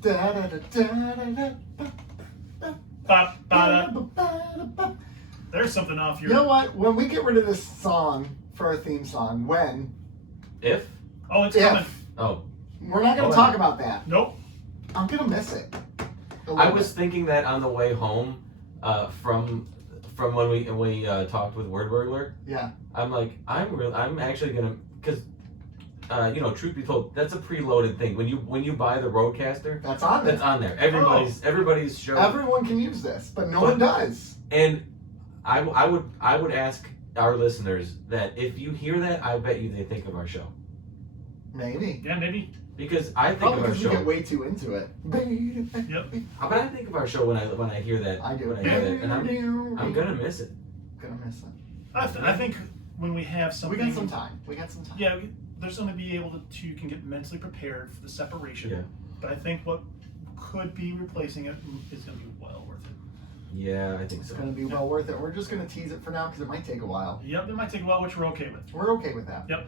There's something off here. You know what? When we get rid of this song for our theme song, when? If? Oh, it's coming. Oh. We're not going to talk about that. Nope. I'm going to miss it. I was thinking that on the way home from when we talked with Wordburglar. Yeah. I'm like, I'm actually gonna, because truth be told, that's a preloaded thing. When you buy the Roadcaster, that's on there. That's on there. Everybody's show. Everyone can use this, but no one does. And I would ask our listeners that if you hear that, I bet you they think of our show. Maybe. Yeah, maybe. Because I think Probably of our because show. we get way too into it. Yep. But I think of our show when I hear that. I do. When I hear that, and I'm gonna miss it. Gonna miss it. I think when we have something, we got some time. Yeah, there's going to be able to you can get mentally prepared for the separation. Yeah. But I think what could be replacing it is going to be well worth it. Yeah, I think so. It's going to be well worth it. We're just going to tease it for now because it might take a while. Yep, it might take a while, which we're okay with. We're okay with that. Yep.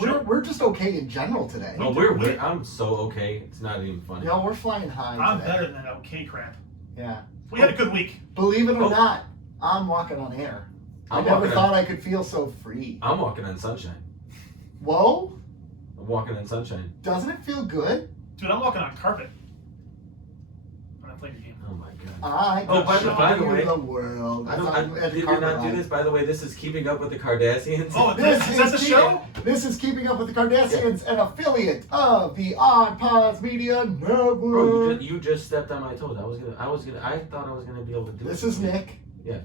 We're just okay in general today. Oh, I'm so okay. It's not even funny. No, we're flying high I'm today. better than that okay crap. Yeah. We had a good week. Believe it or not, I'm walking on air. I never thought I could feel so free. I'm walking on sunshine. Whoa. I'm walking on sunshine. Doesn't it feel good? Dude, I'm walking on carpet. When I play the game. Oh my god. I by the way, the world. Did we not do this? By the way, this is Keeping Up with the Cardassians. Oh, is that the show? This is Keeping Up with the Cardassians, an affiliate of the Odd Pods Media Network. Bro, you just stepped on my toes. I thought I was gonna be able to do this. This Is Nick. Yeah.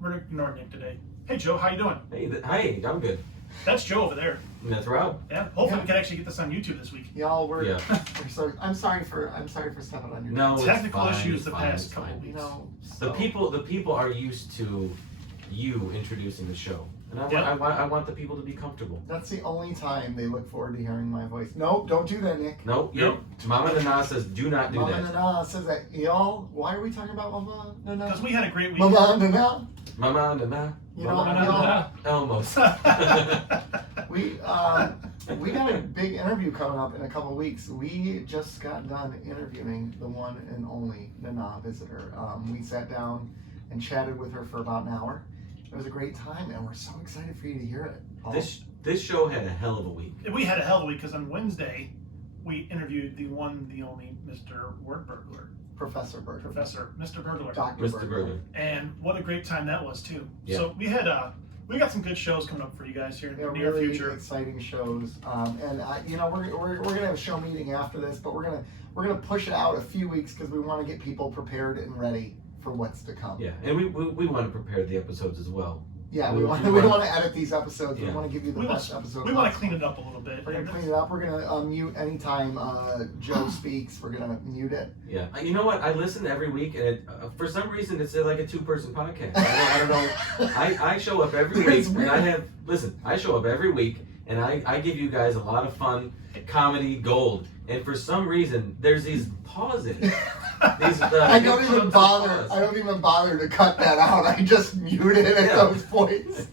We're ignoring Nick today. Hey Joe, how you doing? Hey, I'm good. That's Joe over there. And that's Rob. Yeah. Hopefully we can actually get this on YouTube this week. Y'all, we're Yeah. sorry. I'm sorry for stepping on your No, toes. Technical it's fine, issues it's the fine, past it's couple fine. weeks. You know, The people are used to you introducing the show, and I want the people to be comfortable. That's the only time they look forward to hearing my voice. Nope, don't do that, Nick. Nope. Mama Nana says do not do Mama that. Nana says that. Y'all, why are we talking about Mama Nana? Because we had a great week. Mama Nana. Mama Nana. You know, Mama Almost. we got a big interview coming up in a couple weeks. We just got done interviewing the one and only Nana visitor. We sat down and chatted with her for about an hour. It was a great time, and we're so excited for you to hear it. Paul. This show had a hell of a week. We had a hell of a week because on Wednesday we interviewed the one, the only Mr. Wordburglar. Professor Burglar. Mr. Burglar. Dr. Mr. Burglar. And what a great time that was too. Yeah. So we got some good shows coming up for you guys here in the near really future. Exciting shows, and we're gonna have a show meeting after this, but we're gonna push it out a few weeks because we want to get people prepared and ready for what's to come. Yeah, and we want to prepare the episodes as well. Yeah, we don't want to edit these episodes. Yeah. We want to give you the best episode. We want to clean it up a little bit. We're gonna clean it up. We're gonna mute anytime Joe speaks. We're gonna mute it. Yeah, you know what? I listen every week, and for some reason it's like a two-person podcast. I don't know. I show up every week, and I show up every week, and I give you guys a lot of fun comedy gold. And for some reason, there's these pauses. I don't even bother to cut that out. I just mute it at those points.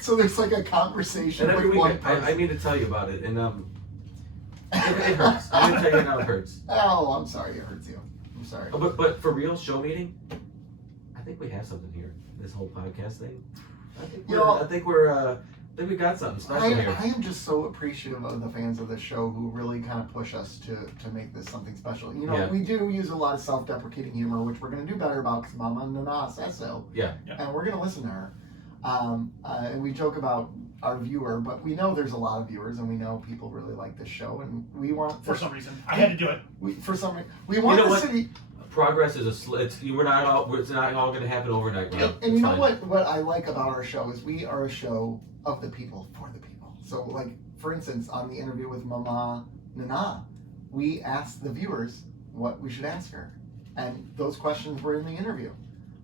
So there's like a conversation and every with week one person. I need to tell you about it, and it hurts. I'm gonna tell you how it hurts. Oh, I'm sorry, it hurts you. I'm sorry. But for real, show meeting. I think we have something here. This whole podcast thing. I think we got something special here. I am just so appreciative of the fans of the show who really kind of push us to make this something special. You know, we do use a lot of self-deprecating humor, which we're going to do better about because Mama Nana says so. Yeah. And we're going to listen to her. And we joke about our viewer, but we know there's a lot of viewers, and we know people really like this show, and we want... For some reason. I had to do it. We want the city... Progress is it's not all going to happen overnight. And you know what I like about our show is we are a show of the people for the people. So, like, for instance, on the interview with Mama Nana, we asked the viewers what we should ask her, and those questions were in the interview.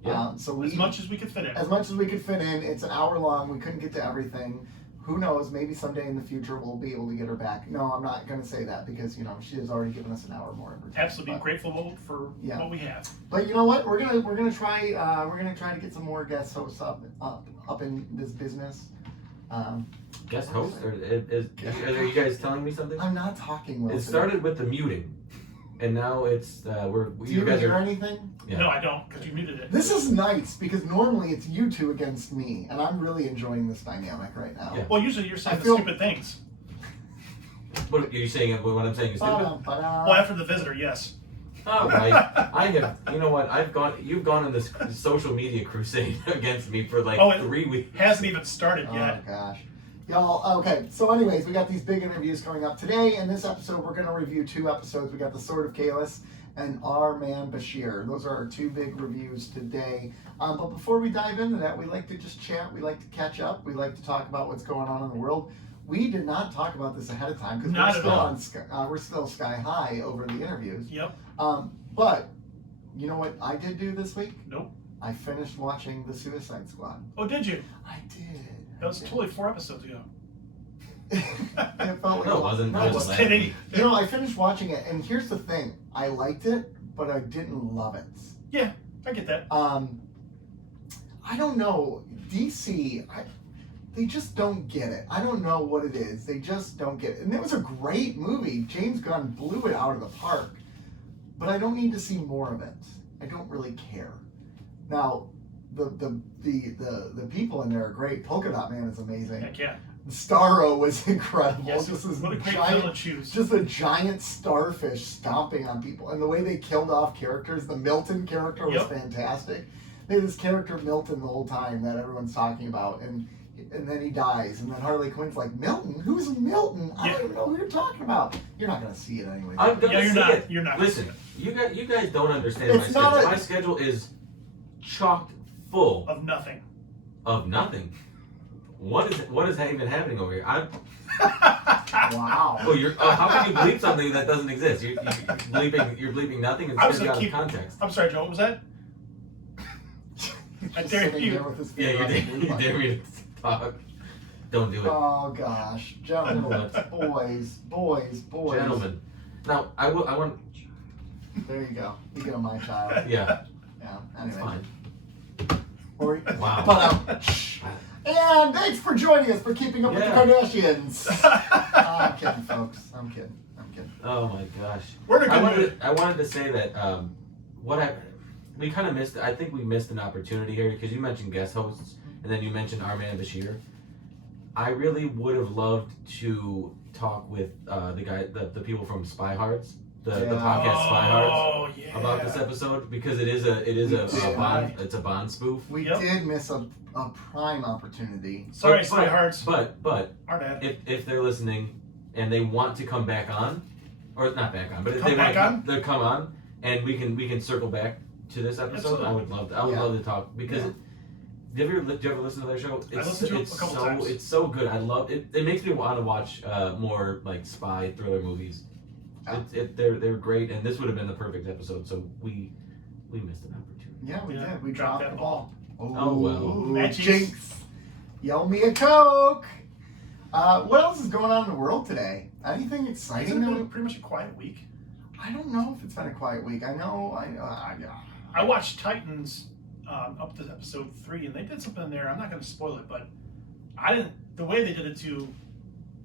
Yeah. So as much as we could fit in. As much as we could fit in. It's an hour long. We couldn't get to everything. Who knows? Maybe someday in the future we'll be able to get her back. No, I'm not going to say that because she has already given us an hour more of her time. Absolutely grateful for what we have. But you know what? We're gonna try to get some more guest hosts up in this business. Guest host? Or are you guys telling me something? I'm not talking, Wilson. It started with the muting, and now it's Do you guys hear are. anything? Yeah. No, I don't, because you muted it. This is nice because normally it's you two against me, and I'm really enjoying this dynamic right now. Yeah. Well, usually you're saying I feel- stupid things. What are you saying? What I'm saying is stupid? Ba-dum-ba-dum. Well, after the visitor, yes. All right. I have. You know what? You've gone on this social media crusade against me for like Oh, it 3 weeks. Hasn't even started Oh yet. gosh. Y'all, okay, so anyways, we got these big interviews coming up today. In this episode, we're going to review 2 episodes. We got The Sword of Kahless and Our Man Bashir. Those are our 2 big reviews today. But before we dive into that, we like to just chat. We like to catch up. We like to talk about what's going on in the world. We did not talk about this ahead of time because Not we're at still all. we're still sky high over the interviews. Yep. But you know what I did do this week? Nope. I finished watching The Suicide Squad. Oh, did you? I did. That was totally 4 episodes ago. It felt like No, it wasn't. No, It it was was last kidding. week. You know, I finished watching it, and here's the thing: I liked it, but I didn't love it. Yeah, I get that. I don't know. DC, they just don't get it. I don't know what it is. They just don't get it. And it was a great movie. James Gunn blew it out of the park, but I don't need to see more of it. I don't really care. Now, the people in there are great. Polka Dot Man is amazing. Heck yeah. Starro was incredible. Yes, Just this what a great giant, villain choose. just a giant starfish stomping on people, and the way they killed off characters. The Milton character was Yep. fantastic. They had this character Milton the whole time that everyone's talking about, and then he dies, and then Harley Quinn's like, Milton? Who's Milton? I don't even know who you're talking about. You're not gonna see it anyway. I'm gonna Yeah, you're see not. it. You're not. gonna Listen, see it. you guys don't understand It's my not schedule. a- My schedule is chocked full Of nothing. of nothing. What is even happening over here? Wow. Oh, how can you bleep something that doesn't exist? You're bleeping nothing and I it's was out gonna of context. I'm sorry, Joe. What was that? I Just dare sitting you. there with his Yeah, finger on the you blue button. dare me to talk. Don't do it. Oh gosh, gentlemen, boys. Gentlemen. Now, I want, There you go. You get on my child. yeah, Yeah. that's Anyway. fine. Or, Wow. But and thanks for joining us for keeping up with the Yeah. Kardashians. I'm kidding, folks. I'm kidding. Oh my gosh. We're in a good mood. I wanted to say that we kind of missed. I think we missed an opportunity here because you mentioned guest hosts and then you mentioned our man Bashir. I really would have loved to talk with the people from Spy Hards, the podcast Spy Hards, Oh, yeah. about this episode because it is a Bond spoof. We Yep. did miss a prime opportunity. Sorry, But- Spy Hearts. But Our bad. if they're listening and they want to come back on, or not back on, but if Come they back want to come on, and we can circle back to this episode. Absolutely. I would love to talk because. Yeah. Do you ever listen to their show? listened to it a couple times. It's so good. I love it. It makes me want to watch more like spy thriller movies. They're great, and this would have been the perfect episode. So we missed an opportunity. Yeah, we Yeah, did. We dropped dropped that the ball. Oh, well. Ooh, Matches. Jinx. Yell me a Coke. What else is going on in the world today? Anything It's exciting? been pretty much a quiet week. I don't know if it's been a quiet week. I know. I watched Titans up to episode 3, and they did something in there. I'm not going to spoil it, but the way they did it too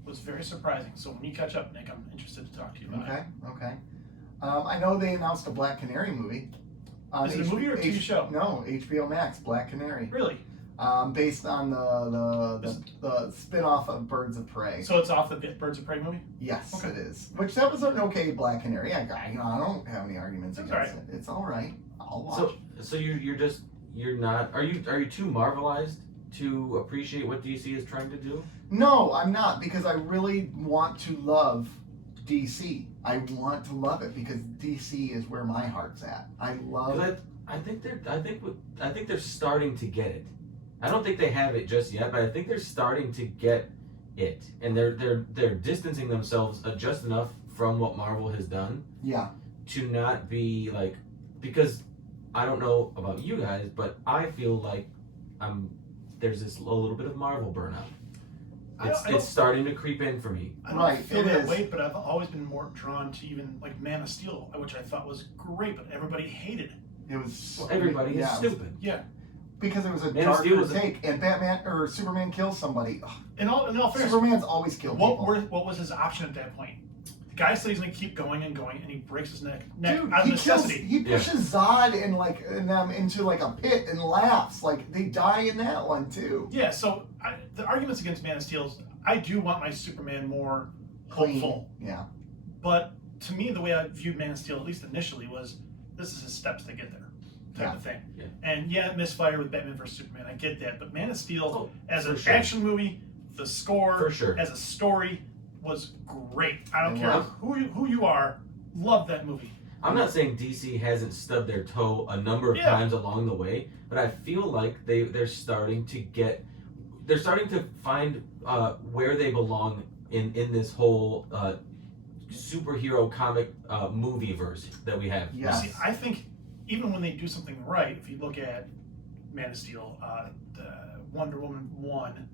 was very surprising. So when you catch up, Nick, I'm interested to talk to you about it. Okay. I know they announced a Black Canary movie. Is it a movie or a TV show? No, HBO Max, Black Canary. Really? Based on the spin-off of Birds of Prey. So it's off the Birds of Prey movie? Yes, Okay. it is. Which that was an okay Black Canary. I don't have any arguments It's against all it. It's all right. I'll watch. So you're not. Are you too Marvelized to appreciate what DC is trying to do? No, I'm not, because I really want to love DC. I want to love it because DC is where my heart's at. I love. I think they're starting to get it. I don't think they have it just yet, but I think they're starting to get it, and they're distancing themselves just enough from what Marvel has done. Yeah. To not be like, because I don't know about you guys, but I feel like there's a little bit of Marvel burnout. It's starting to creep in for me. I don't Right, feel it that is. way, but I've always been more drawn to even like Man of Steel, which I thought was great, but everybody hated. It was. Well, everybody is yeah, it was- stupid. Yeah. because it was a Man of Steel darker was take, and Batman or Superman kills somebody. Ugh, In all fairness, Superman's always killed people. what was his option at that point? The guy said he's going to keep going and going, and he breaks his neck Dude, out of he necessity. he pushes Zod and them into like a pit and laughs. Like they die in that one too. Yeah, so the arguments against Man of Steel is I do want my Superman more Clean. hopeful. Yeah. But to me, the way I viewed Man of Steel, at least initially, was this is his steps to get there type of thing. Yeah. And yeah, misfire with Batman vs. Superman, I get that. But Man of Steel, as an sure. action movie, the score, For sure. as a story, was great. I don't It care was. who you are, love that movie. I'm not saying DC hasn't stubbed their toe a number of times along the way, but I feel like they're starting to find where they belong in this whole superhero comic movie verse that we have. Yes. See, I think even when they do something right, if you look at Man of Steel, the Wonder Woman 1,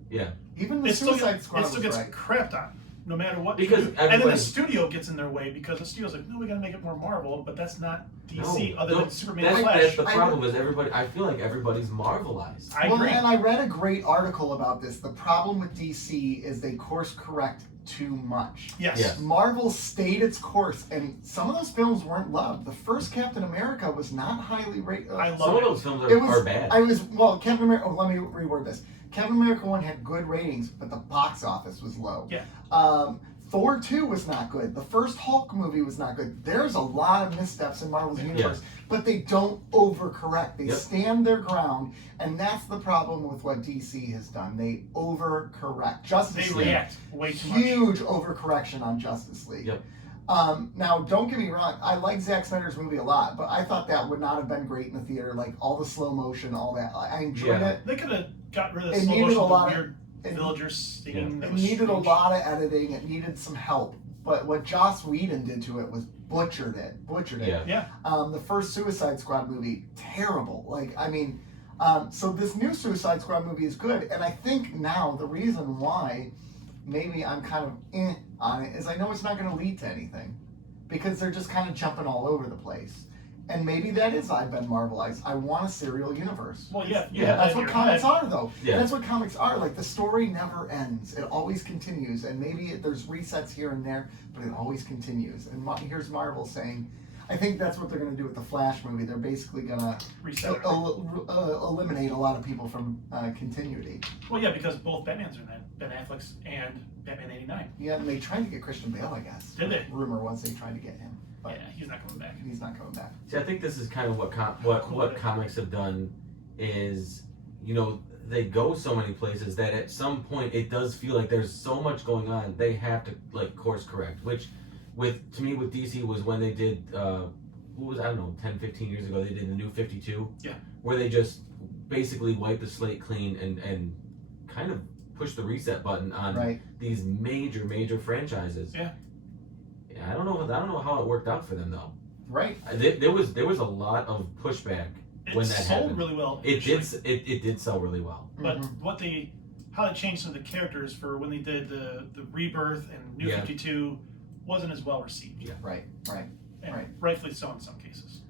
Even the Suicide Squad it still was gets right. crapped on, no matter what. Because and then the everybody- studio gets in their way because the studio's like, no, we got to make it more Marvel, but that's not DC No, other no, than Superman and That's Flash. the problem is everybody. I feel like everybody's Marvelized. I Well, agree. and I read a great article about this. The problem with DC is they course correct too much. Yes. Yes. Marvel stayed its course, and some of those films weren't loved. The first Captain America was not highly rated. I love Some of it. those films It are was. bad. Captain America. Oh, let me reword this. Captain America 1 had good ratings, but the box office was low. Yeah. Thor 2 was not good. The first Hulk movie was not good. There's a lot of missteps in Marvel's universe, but they don't overcorrect. They stand their ground, and that's the problem with what DC has done. They overcorrect. Justice They League, react way too much. huge overcorrection on Justice League. Yep. Now, don't get me wrong. I like Zack Snyder's movie a lot, but I thought that would not have been great in the theater. Like all the slow motion, all that. I enjoyed it. They could have got rid of It the slow needed motion a of the lot of- weird villagers singing. That It was needed a strange. lot of editing. It needed some help. But what Joss Whedon did to it was butchered it. Yeah. Yeah. The first Suicide Squad movie, terrible. So this new Suicide Squad movie is good. And I think now the reason why maybe I'm kind of on it is I know it's not going to lead to anything. Because they're just kind of jumping all over the place. And maybe that is I've been Marvelized. I want a serial universe. Well, yeah. That's what comics are, though. Yeah. That's what comics are. Like, the story never ends. It always continues. And maybe there's resets here and there, but it always continues. And here's Marvel saying, I think that's what they're going to do with the Flash movie. They're basically going to Reset it. eliminate a lot of people from continuity. Well, yeah, because both Batmans are in that. Ben Affleck's and Batman '89. Yeah, and they tried to get Christian Bale, I guess. Did they? Rumor was they tried to get him. But Yeah, he's not coming back. he's not coming back. See, I think this is kind of what comics have done is, they go so many places that at some point it does feel like there's so much going on. They have to course correct, which to me with DC was when they did, 10, 15 years ago, they did the New 52. Yeah. Where they just basically wiped the slate clean and kind of pushed the reset button on Right. these major franchises. Yeah. I don't know how it worked out for them though. Right. There was a lot of pushback when that sold happened. really well. It initially, did sell really well. But Mhm. how they changed some of the characters for when they did the Rebirth and New Yeah. 52 wasn't as well received. Yeah. Right. And Right. rightfully so in some cases.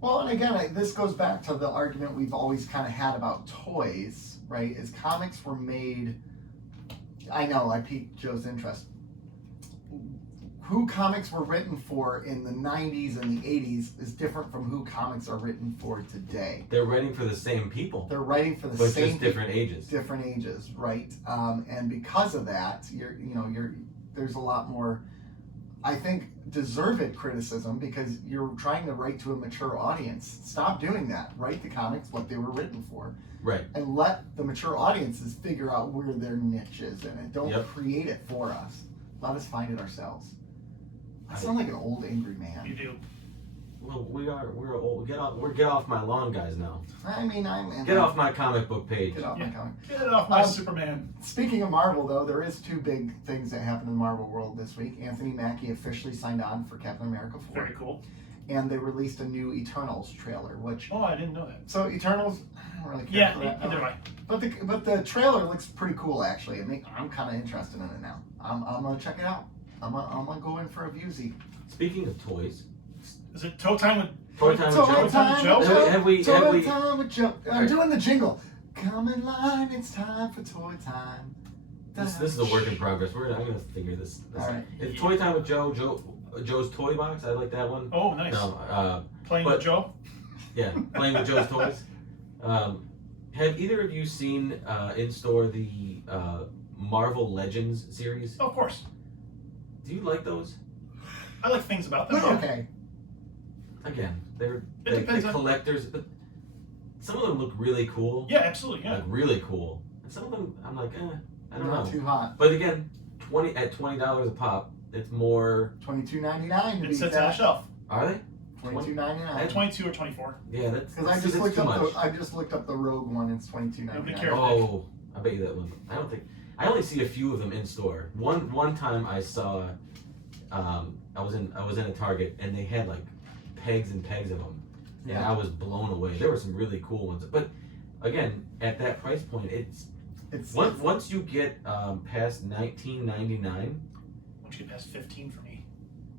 Well, and again, this goes back to the argument we've always kind of had about toys, right? Is comics were made. I know I piqued Joe's interest. Who comics were written for in the 90s and the 80s is different from who comics are written for today. They're writing for the same people, They're writing for the but same just different ages. different ages, right? And because of that, there's a lot more, I think, deserved criticism because you're trying to write to a mature audience. Stop doing that. Write the comics what they were written for, Right. and let the mature audiences figure out where their niche is in it. Don't Yep. create it for us. Let us find it ourselves. I sound like an old angry You man. do. Well, we're old. Get off my lawn, guys. Now I mean, get off my comic book page. Get off my Yeah. comic. Get it off my Um, Superman. Speaking of Marvel, though, there is two big things that happened in the Marvel world this week. Anthony Mackie officially signed on for Captain America 4, Very cool. and they released a new Eternals trailer. Which Oh, I didn't know that. so Eternals, I don't really care Yeah, for that. either way. But the trailer looks pretty cool actually. I'm kind of interested in it now. I'm gonna check it out. I'm gonna go in for a viewsy. Speaking of toys, Is it toe time with Toy Time with Toy Joe. time Joe? with Have Toy we- time with Joe. I'm Right. doing the jingle. Come in line, it's time for toy time. This is a work in progress. I'm gonna figure this All out. right. It's Toy Time with Joe. Joe's Toy Box. I like that one. Oh, nice. No, Playing but- with Joe. yeah, playing with Joe's toys. Have either of you seen in store the Marvel Legends series? Oh, of course. Do you like those? I like things about them. They're yeah. okay. Again, they're depends on- collectors, but some of them look really cool. Yeah, absolutely. Yeah. Like really cool. And some of them, I'm like, I don't Not know. too hot. But again, $20 a pop. It's more. $22.99 to It be sits on a exact. shelf. Are they? $22.99. 22 or 24. Yeah, that's Because I see, just that's looked too up much. I just looked up the Rogue one. It's Nobody $22.99. cares. Oh, I bet you that one. I don't think. I only see a few of them in store. One time I saw, I was in a Target and they had like pegs and pegs of them, and Yeah. I was blown away. There were some really cool ones, but again, at that price point, it's once you get past $19.99. Once you get past 15 for me.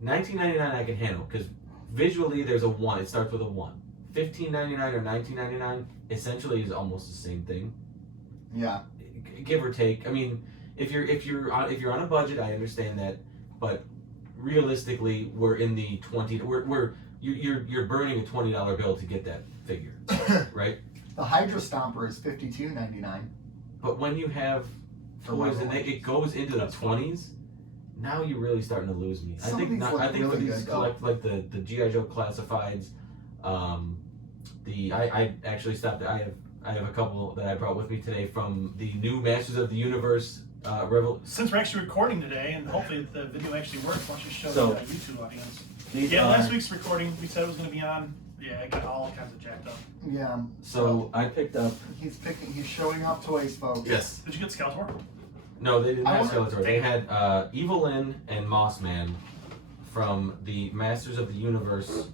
$19.99 I can handle because visually there's a 1. It starts with a 1. $15.99 or $19.99 essentially is almost the same thing, Yeah. give or take. I mean, if you're on a budget, I understand that, but realistically, we're in the 20. You're burning a $20 bill to get that figure, right? The Hydra Stomper is $52.99. But when you have For toys and Marvel. it goes into the That's fine. 20s, now you're really starting to lose me. Some I of think these not, look I think for really these good, collect like the GI Joe classifieds, I actually stopped. I have a couple that I brought with me today from the new Masters of the Universe Since we're actually recording today, and hopefully the video actually works, why don't you show So- the YouTube audience? These Yeah, are- last week's recording, we said it was going to be on. Yeah, I got all kinds of jacked up. Yeah. So I picked up. He's showing off toys, folks. Yes. Did you get Skeletor? No, they didn't I have want- Skeletor. They had Evelyn and Mossman from the Masters of the Universe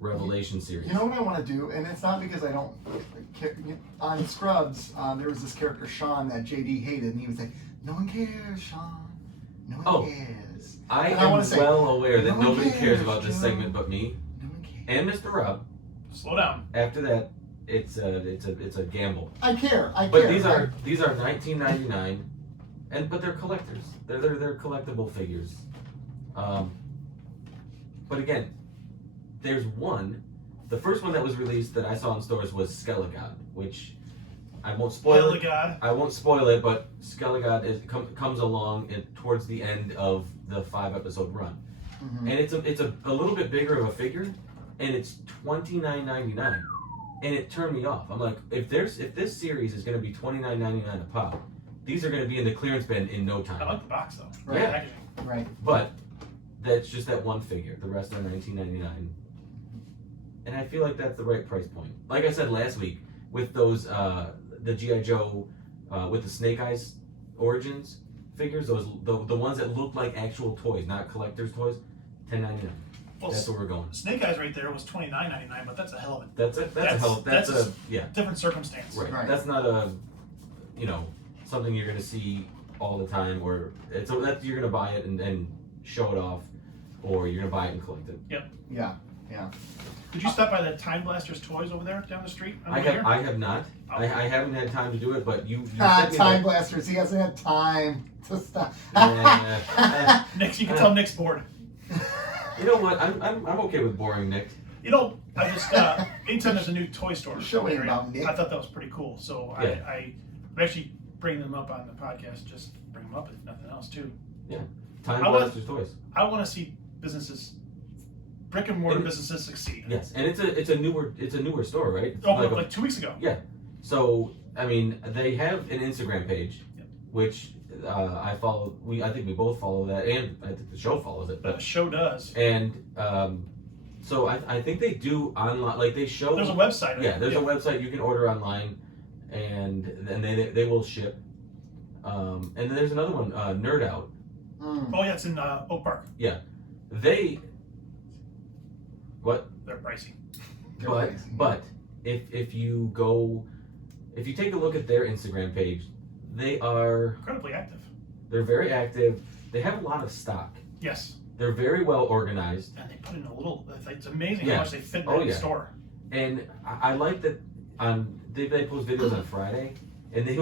Revelation series. You know what I want to do, and it's not because I don't care. On Scrubs, there was this character Sean that JD hated, and he would say, "No one cares, Sean. No one Oh. cares. I And I am wanna say, well aware that no one nobody cares cares, about this Joe. segment but me No one cares." and Mr. Rob. Slow down. After that, it's a gamble. I care. I But care. these are $19.99, but they're collectors. They're collectible figures. But again, there's one. The first one that was released that I saw in stores was Skelegod, which I won't spoil Spoil the it. God. I won't spoil it, but Skelegod comes along towards the end of the 5-episode run, Mhm. and it's a little bit bigger of a figure, and it's $29.99, and it turned me off. I'm like, if this series is going to be $29.99 a pop, these are going to be in the clearance bin in no I time. like the box though. Right. The packaging. Right. But that's just that one figure. The rest are $19.99, and I feel like that's the right price point. Like I said last week, with those the GI Joe with the Snake Eyes Origins figures, the ones that look like actual toys, not collectors' toys, $10.99. Well, That's where we're going. Snake Eyes right there was $29.99, but that's a hell of a That's That's a yeah, different circumstance. right. Right. That's not a something you're gonna see all the time, or that you're gonna buy it and show it off, or you're gonna buy it and collect it. Yeah. Did you stop by the Time Blasters toys over there down the street? on the way here? I have not. Oh. I haven't had time to do it, but you Ah, sent me Time that- Blasters. He hasn't had time to stop. Yeah. Nick's, you can tell Nick's bored. You know what? I'm okay with boring Nick. You know, I just anytime there's a new toy store, Show me area, about Nick. I thought that was pretty cool. So Yeah. I'm actually bringing them up on the podcast. Just bring them up if nothing else too. Time I was- Blasters toys. I want to see brick and mortar And- businesses succeed. Yes, and it's a newer store, right? It's Oh, like a- like 2 weeks ago. So I mean, they have an Instagram page, Yep. which I follow. I think we both follow that, and I think the show follows it. The But show does. and so I think they do online. Like they show. There's a website. Right? Yeah, there's a website you can order online, and then they will ship. And then there's another one, Nerd Out. Mm. Oh yeah, it's in Oak Park. They They're pricey. They're but crazy. but if you take a look at their Instagram page, they're Incredibly active. very active. They have a lot of stock. Yes. They're very well organized. And they put in a little. It's amazing Yeah. how much they fit in Oh, the yeah. store. And I like that they post videos on Friday, and then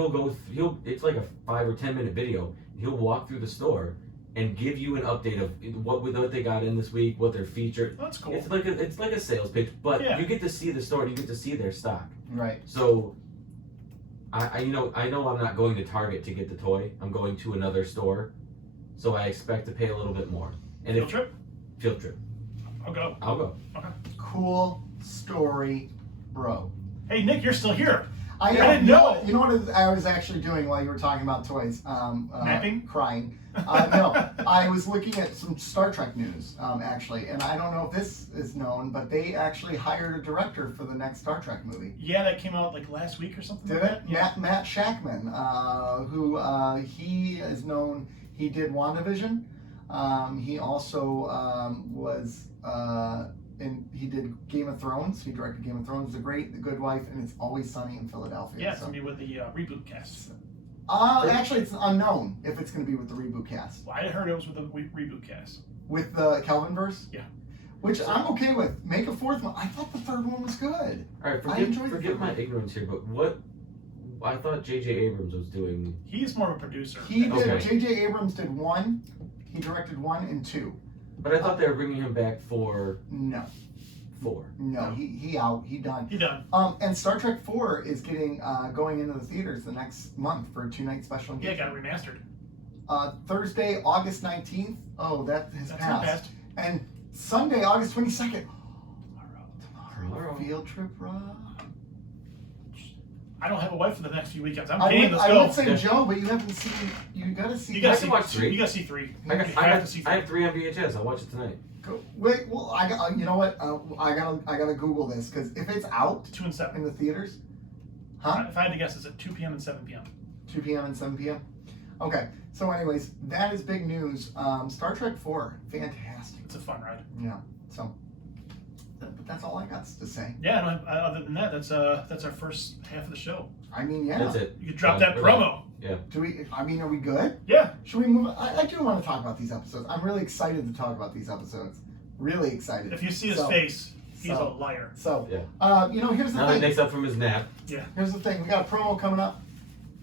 it's like a 5 or 10 minute video. He'll walk through the store and give you an update of what they got in this week, what they're featured. That's cool. It's like a sales pitch, but Yeah. you get to see the store and you get to see their stock. Right. So I know I'm not going to Target to get the toy. I'm going to another store, so I expect to pay a little bit more. And Field trip? Field trip. I'll go. I'll go. Okay. Cool story, bro. Hey, Nick, you're still here. I didn't know. You know what I was actually doing while you were talking about toys? Napping? Crying. No, I was looking at some Star Trek news, actually, and I don't know if this is known, but they actually hired a director for the next Star Trek movie. Yeah, that came out like last week or something. Did like it? that? Yeah. Matt Shackman, who he is known. He did WandaVision. He also was he did Game of Thrones. He directed Game of Thrones, The Good Wife, and It's Always Sunny in Philadelphia. Yeah, it's going to be with the reboot cast. Actually, it's unknown if it's going to be with the reboot cast. Well, I heard it was with the reboot cast. With the Kelvinverse? Yeah. Which I'm okay with. Make a fourth one. I thought the third one was good. All right, I enjoyed the forgive third my one. ignorance here, but what I thought J.J. Abrams was doing. He's more of a producer. He did. Okay. J.J. Abrams did 1. He directed 1 and 2. But I thought they were bringing him back for No. 4. No, he out. He done. He done. And Star Trek 4 is getting going into the theaters the next month for a 2-night special. Yeah, it got remastered. Thursday, August 19th. Oh, that has That's not passed. passed. And Sunday, August 22nd. Tomorrow. Field trip, Rob. I don't have a wife for the next few weekends. I'm I paying. Let's would go. say Yeah. Joe, but you haven't seen. You gotta see. You gotta I see can watch 3. You gotta see 3. I You have to see 3. have 3 on VHS. I'll watch it tonight. Wait, well, I got. You know what? I gotta Google this because if it's out 2 and 7. in the theaters, huh? If I had to guess, it's at 2 p.m. and 7 p.m. 2 p.m. and 7 p.m. Okay. So, anyways, that is big news. Star Trek 4, fantastic. It's a fun ride. Yeah. So, but that's all I got to say. Yeah. No, other than that, that's our first half of the show. I mean, yeah. That's it. You could drop that We're promo. Do we? I mean, are we good? Yeah. Should we move? I do want to talk about these episodes. I'm really excited to talk about these episodes. Really excited. If you see his face, he's a liar. So, Yeah. here's the Now that he thing. wakes up from his nap. Yeah. Here's the thing. We got a promo coming up.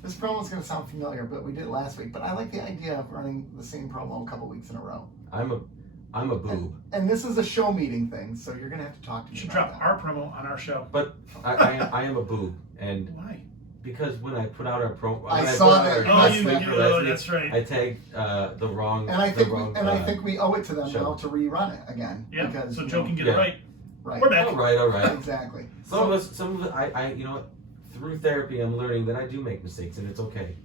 This promo is going to sound familiar, but we did it last week. But I like the idea of running the same promo a couple weeks in a row. I'm a boob. And this is a show meeting thing, so you're going to have to talk to You me should about drop that. our promo on our show. But I am a boob, and Why? because when I put out our promo, I when saw put out that. our Oh, last you- week you- for last week, that's right. I tagged the wrong. And I think the wrong, I think we owe it to them show. now to rerun it again. Yeah. Because, So you Joe know, can get Yeah. it right. right. We're back. All right. Exactly. Some of it, I you know what? Through therapy, I'm learning that I do make mistakes, and it's okay.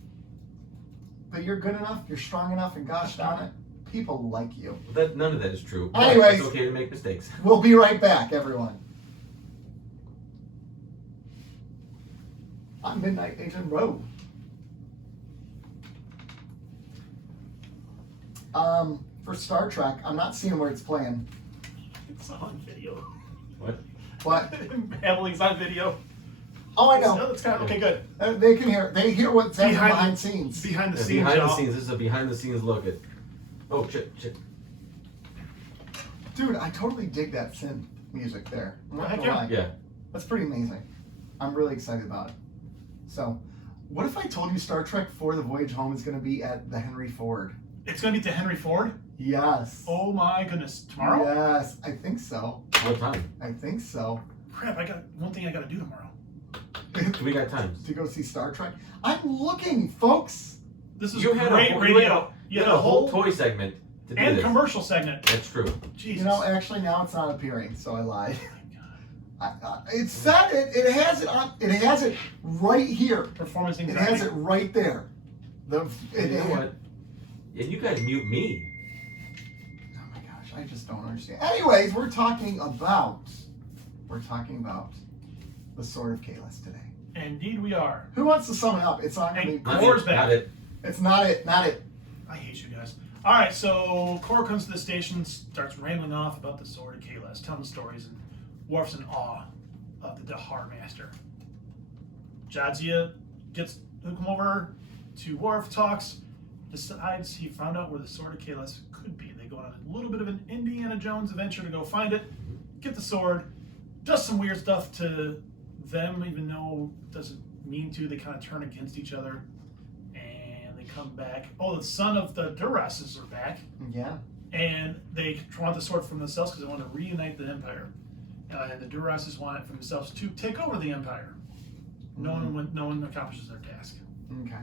But you're good enough, you're strong enough, and gosh darn it, people like you. That none of that is true. But Anyways. it's okay to make mistakes. We'll be right back, everyone. I'm Midnight Agent Rowe. For Star Trek, I'm not seeing where it's playing. It's on video. What? Hamilling's on video. Oh, I So know. that's kind of okay. Good. They can hear. They hear what's happening Behind behind the- scenes. Behind the Yeah, scenes, behind the y'all. scenes. This is a behind the scenes look at. Oh shit. Dude, I totally dig that synth music there. I'm not Heck gonna yeah. lie. Yeah. That's pretty amazing. I'm really excited about it. So, what if I told you Star Trek 4 The Voyage Home is going to be at the Henry Ford? It's gonna be to Henry Ford. Yes. Oh my goodness! Tomorrow? Yes, I think so. What time? I think so. Crap! I got one thing I gotta do tomorrow. We got times. To go see Star Trek. I'm looking, folks. This is You had great a whole, radio. you had a whole toy segment to do and this. commercial segment. That's true. Jesus. You know, actually now it's not appearing, so I lied. Oh my God. It said it. It has it on. It has it right here. Performance It anxiety. has it right there. You know what? And you guys mute me. Oh my gosh, I just don't understand. Anyways, we're talking about the Sword of Kahless today. Indeed, we are. Who wants to sum it up? It's not And gonna be. Core's back. Not it. It's not it. Not it. I hate you guys. All right, so Core comes to the station, starts rambling off about the Sword of Kahless, telling stories, and Worf's in awe of the Dahar Master. Jadzia gets to come over to Worf, talks. decides he found out where the sword of Kahless could be. They go on a little bit of an Indiana Jones adventure to go find it, get the sword, does some weird stuff to them, even though it doesn't mean to. They kind of turn against each other, and they come back. Oh, the son of the Durases are back. Yeah. And they want the sword for themselves because they want to reunite the Empire. And the Durases want it for themselves to take over the Empire. No one accomplishes their task. Okay.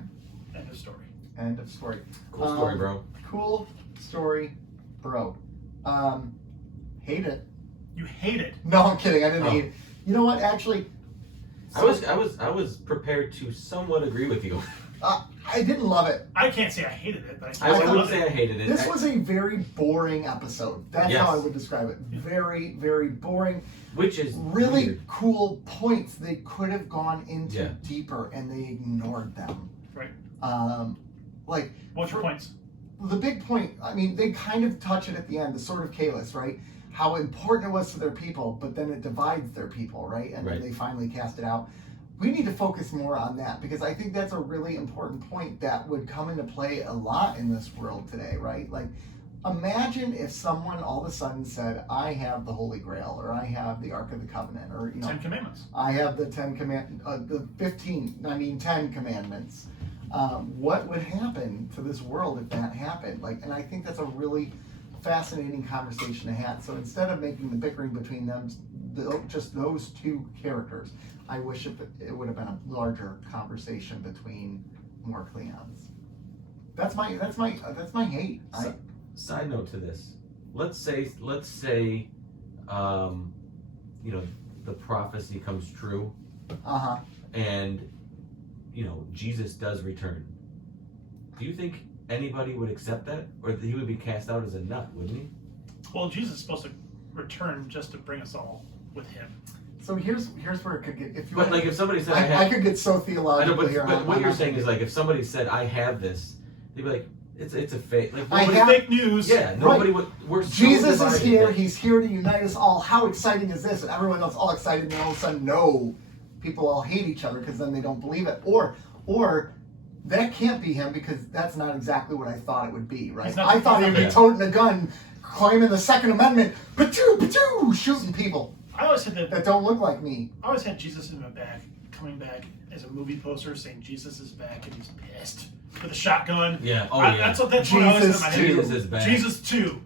End of story. End of story. Cool story, bro. Cool story, bro. Hate it. You hate it. No, I'm kidding. I didn't hate it. You know what? Actually, I was prepared to somewhat agree with you. I didn't love it. I can't say I hated it, but I wouldn't say I hated it. This was a very boring episode. That's how I would describe it. Very, very boring. Which is really weird. Cool points they could have gone into Yeah. deeper, and they ignored them. Right. Like, What's your points? the big point, I mean, they kind of touch it at the end, the sword of Kahless, right? How important it was to their people, but then it divides their people, right? And then they finally cast it out. We need to focus more on that, because I think that's a really important point that would come into play a lot in this world today, right? Like, imagine if someone all of a sudden said, I have the Holy Grail, or I have the Ark of the Covenant, or, you know, 10 Commandments. I have the 10 Commandments. What would happen to this world if that happened? Like, and I think that's a really fascinating conversation to have. So instead of making the bickering between them, just those two characters, I wish it would have been a larger conversation between more Cleons. That's my hate. Side note to this: let's say, you know, the prophecy comes true, and you know Jesus does return. Do you think anybody would accept that, or that he would be cast out as a nut? Wouldn't he? Well, Jesus is supposed to return just to bring us all with him. So here's where it could get. If you But like, if somebody said, I could get so I know, theological here. but what you're saying is, like, if somebody said, "I have this," they'd be like, "It's a fake." Like, fake news. Yeah, nobody would. We're so Jesus is here. that He's here to unite us all. How exciting is this? And everyone else all excited, and then all of a sudden, no, people all hate each other because then they don't believe it. Or that can't be him, because that's not exactly what I thought it would be. Right? I thought he would be toting a gun, claiming the Second Amendment, patoo, shooting people. I always had that don't look like me. I always had Jesus in my back, coming back as a movie poster saying Jesus is back and he's pissed with a shotgun. Yeah. Oh, yeah. That's what I always had in my head. Jesus is back. Jesus 2.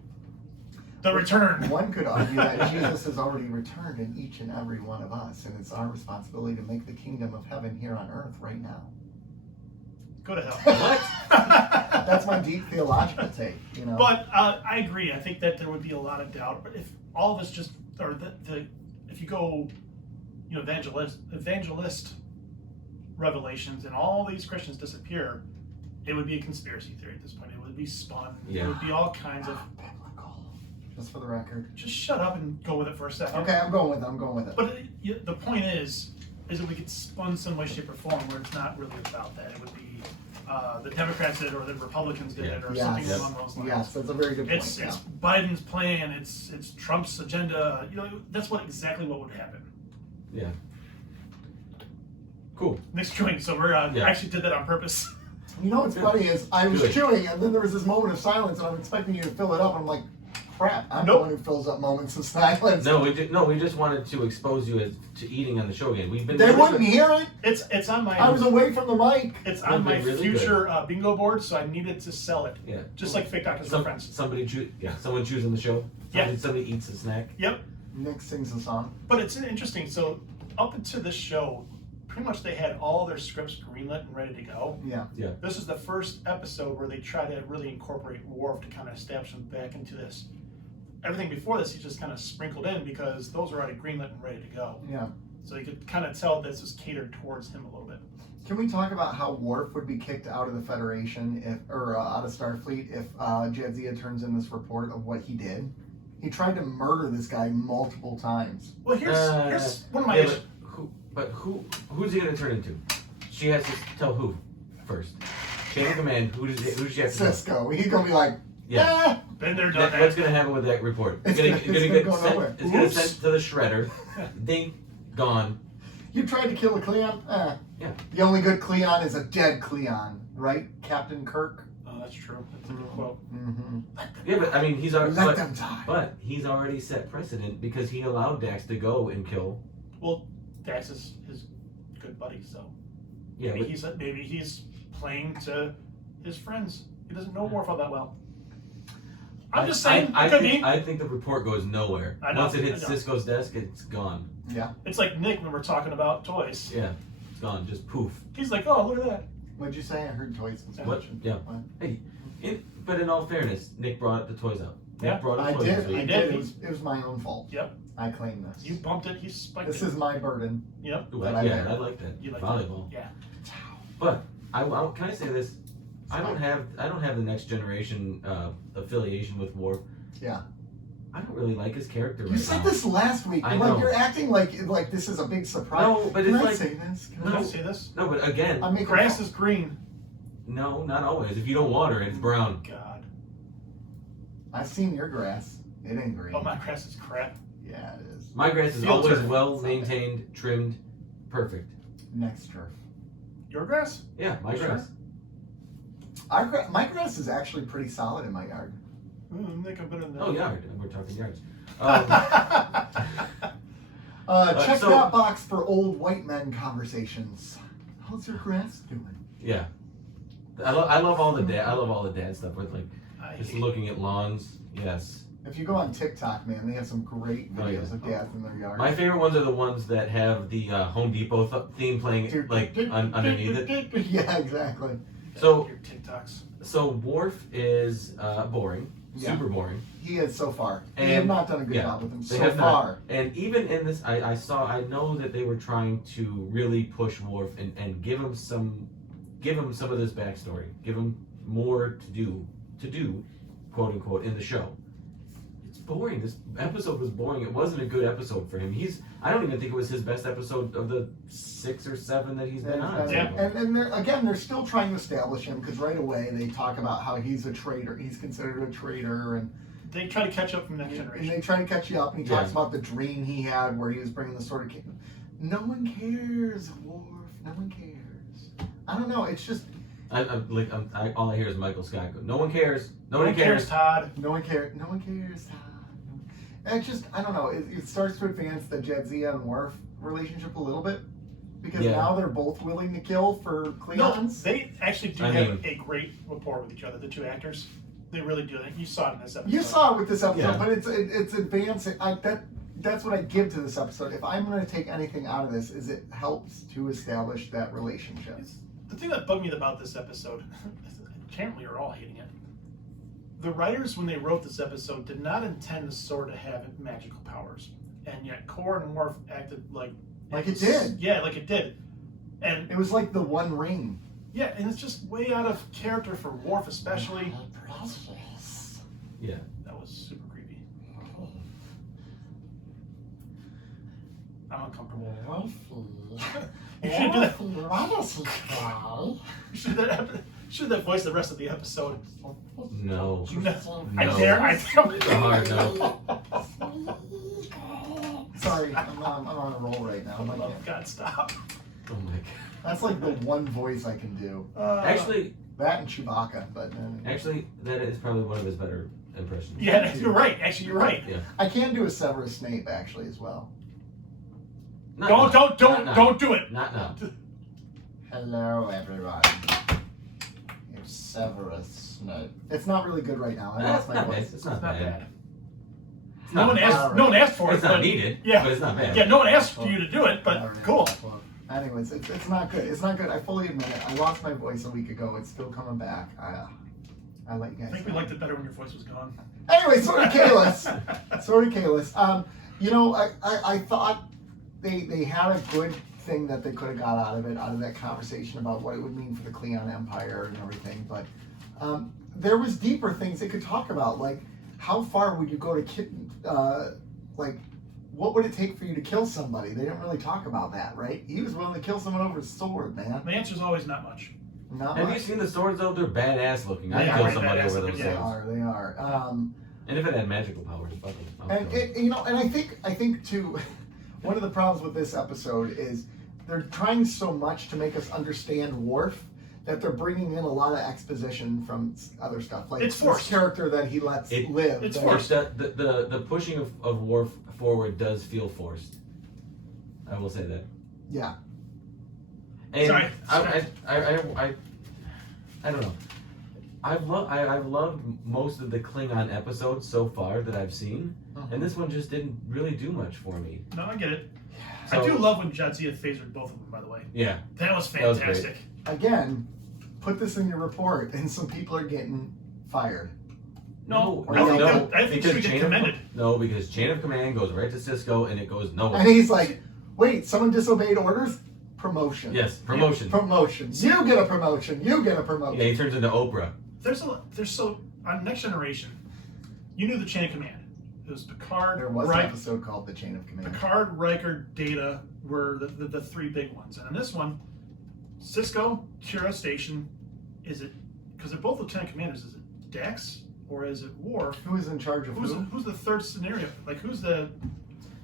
The return. One could argue that Jesus has already returned in each and every one of us, and it's our responsibility to make the kingdom of heaven here on earth right now. Go to hell. What? That's my deep theological take, you know. But I agree. I think that there would be a lot of doubt. But if all of us just, or if you go, you know, evangelist revelations, and all these Christians disappear, it would be a conspiracy theory at this point. It would be spun. Yeah. It would be all kinds of. Biblical. Just for the record. Just shut up and go with it for a second. Okay, I'm going with it. But the point is that we get spun some way, shape, or form where it's not really about that. It would be the Democrats did it, or the Republicans did it, or something along those lines. Yes, that's a very good point. It's Biden's plan. It's Trump's agenda. You know, that's exactly what would happen. Yeah. Cool. Nick's chewing, so we're actually did that on purpose. You know what's funny is I was chewing, and then there was this moment of silence, and I'm expecting you to fill it up. I'm like, crap! I'm the one who fills up moments of silence. No, we just wanted to expose you to eating on the show again. They wouldn't hear it. It's on my. I was away from the mic. It's on my future bingo board, so I needed to sell it. Yeah. Just like fake doctors and friends. Someone choosing the show. Somebody eats a snack. Yep. Nick sings a song. But it's interesting. So up until this show, pretty much they had all their scripts greenlit and ready to go. Yeah. Yeah. This is the first episode where they try to really incorporate Worf to kind of establish them back into this. Everything before this, he just kind of sprinkled in because those were already greenlit and ready to go. Yeah. So you could kind of tell this was catered towards him a little bit. Can we talk about how Worf would be kicked out of the Federation or out of Starfleet if Jadzia turns in this report of what he did? He tried to murder this guy multiple times. Well, here's one of my issues. Who's he going to turn into? She has to tell who first. Chain of command. Who does she have to tell? Cisco. He's going to be like, yeah. Been there, done that. What's going to happen with that report? It's going to get sent to the shredder. Ding, gone. You tried to kill a Cleon? Yeah. The only good Cleon is a dead Cleon, right, Captain Kirk? that's true. That's a good quote. Mm-hmm. Yeah, but I mean, he's already. Let them die. But he's already set precedent because he allowed Dax to go and kill. Well, Dax is his good buddy, so Yeah, maybe he's playing to his friends. He doesn't know Worf all that well. I'm just saying. I think the report goes nowhere. I know, Once it hits I know. Sisko's desk, it's gone. Yeah. It's like Nick when we're talking about toys. Yeah, it's gone. Just poof. He's like, oh, look at that. What'd you say? I heard toys was What? mentioned. Yeah. What? Hey, but in all fairness, Nick brought the toys out. Yeah. Nick brought the I toys did. this week. I did. It was my own fault. Yep. I claim this. You bumped it. He spiked This it. is my burden. Yep. Ooh, But I I like that. You like Volleyball. Yeah. But can I say this? I don't have the next generation affiliation with Worf. Yeah. I don't really like his character You right said now. this last week. I Like know. you're acting like this is a big surprise. No, but Can it's I like say this? Can Can I I No. say this? no, but again, I'm making Grass is green. no, not always. If you don't water it, it's brown. God. I've seen your grass. It ain't green. Oh, my grass is crap. Yeah, it is. My grass is Field always turf. well maintained, trimmed, perfect. Next turf. Your grass? Yeah, my Sure. grass. My grass is actually pretty solid in my yard. Nick, I'm better than that. Oh, yard. We're talking yards. Check so- that box for old white men conversations. How's your grass doing? Yeah, I love all the dad stuff with like I just hate- looking at lawns. Yes, If you go on TikTok, man, they have some great Oh, yeah. videos of dads in their yard. my favorite ones are the ones that have the Home Depot theme playing like underneath it. Yeah, exactly. So- Your TikToks. So Worf is boring, Yeah. super boring. He is so far. They have And- not done a good yeah, job with him They so have far. not. And even in this, I know that they were trying to really push Worf and give him some of this backstory, give him more to do, quote unquote, in the show. It's boring. This episode was boring. It wasn't a good episode for him. I don't even think it was his best episode of the 6 or 7 that he's been on. Yeah. And they're still trying to establish him because right away they talk about how he's a traitor. He's considered a traitor, and They try to catch up from Next they Generation. try to catch you up. And he talks Yeah. about the dream he had where he was bringing the sort of. No one cares, Worf. No one cares. I don't know. It's just All I hear is Michael Scott go, "No one cares. No one cares, Todd. no one cares. No one cares. It's just I don't know. It starts to advance the Jadzia and Worf relationship a little bit because Yeah. now they're both willing to kill for No, Klingons. they actually do I have mean- a great rapport with each other, the two actors. They really do. You saw it in this episode. You saw it with this episode, Yeah. but it's advancing. That's what I give to this episode. If I'm going to take anything out of this, is it helps to establish that relationship. The thing that bugged me about this episode, apparently you're all hating it. The writers, when they wrote this episode, did not intend to sort of have magical powers, and yet Core and Worf acted like It did. Yeah, like it did, and It was like the One Ring. yeah, and it's just way out of character for Worf, especially. Yeah. That was super creepy. I'm uncomfortable. You should do that. You should do that voice the rest of the episode. No. I No. dare. I dare. Hard no. Sorry, I'm on a roll right now. Oh, I can't- God, stop. Oh my god. That's like the one voice I can do. Actually, That and Chewbacca, but that is probably one of his better impressions. yeah, you're right. Actually, you're right. I can do a Severus Snape actually as well. Not Don't now. don't do it. Not now. Hello, everyone. It's Severus Snape. It's not really good right now. I That's lost my not bad. voice. It's It's not not bad. bad. It's No not one bad. asked. No one asked for it. It's not but- needed, Yeah. but it's not bad. Yeah, no one asked for you to do it, but Alright. cool. Anyways, it's not good. It's not good. I fully admit it. I lost my voice a week ago. It's still coming back. I let you I guys think we know. liked it better when your voice was gone. Anyway, sorry, Kahless. Sorry, Kahless. I thought they had a good thing that they could have got out of that conversation about what it would mean for the Klingon Empire and everything. But there was deeper things they could talk about, like how far would you go to what would it take for you to kill somebody? They didn't really talk about that, right? He was willing to kill someone over a sword, man. The answer's always not much. Not Have you much. seen the swords though? They're badass looking. I'd Yeah, kill right, somebody badass over looking, those yeah. They swords. are. And if it had magical powers, fuck it. I'll And kill it. and I think too, one of the problems with this episode is they're trying so much to make us understand Worf that they're bringing in a lot of exposition from other stuff. Like It's this forced. character that he lets live. It's that- forced. The pushing of Worf forward does feel forced. I will say that. Yeah. And Sorry. I don't know. I've loved most of the Klingon episodes so far that I've seen, and this one just didn't really do much for me. No, I get it. So- I do love when Jadzia phasered both of them, by the way. Yeah. That was That was fantastic. Again, put this in your report, and some people are getting fired. No, Or I think, no, I think she would get commended. No, because Chain of Command goes right to Cisco, and it goes nowhere. And he's like, "Wait, someone disobeyed orders? Promotion." Yes, promotion. Promotion. You get a promotion. You get a promotion. Yeah, he turns into Oprah. There's so on Next Generation, you knew the chain of command. It was Picard, There was an Riker, episode called The Chain of Command. Picard, Riker, Data were the three big ones. And in this one, Cisco, Kira Station, is it, because they're both lieutenant commanders, is it Dax or is it Worf? Who is in charge of who? Who's the third scenario? Like, who's the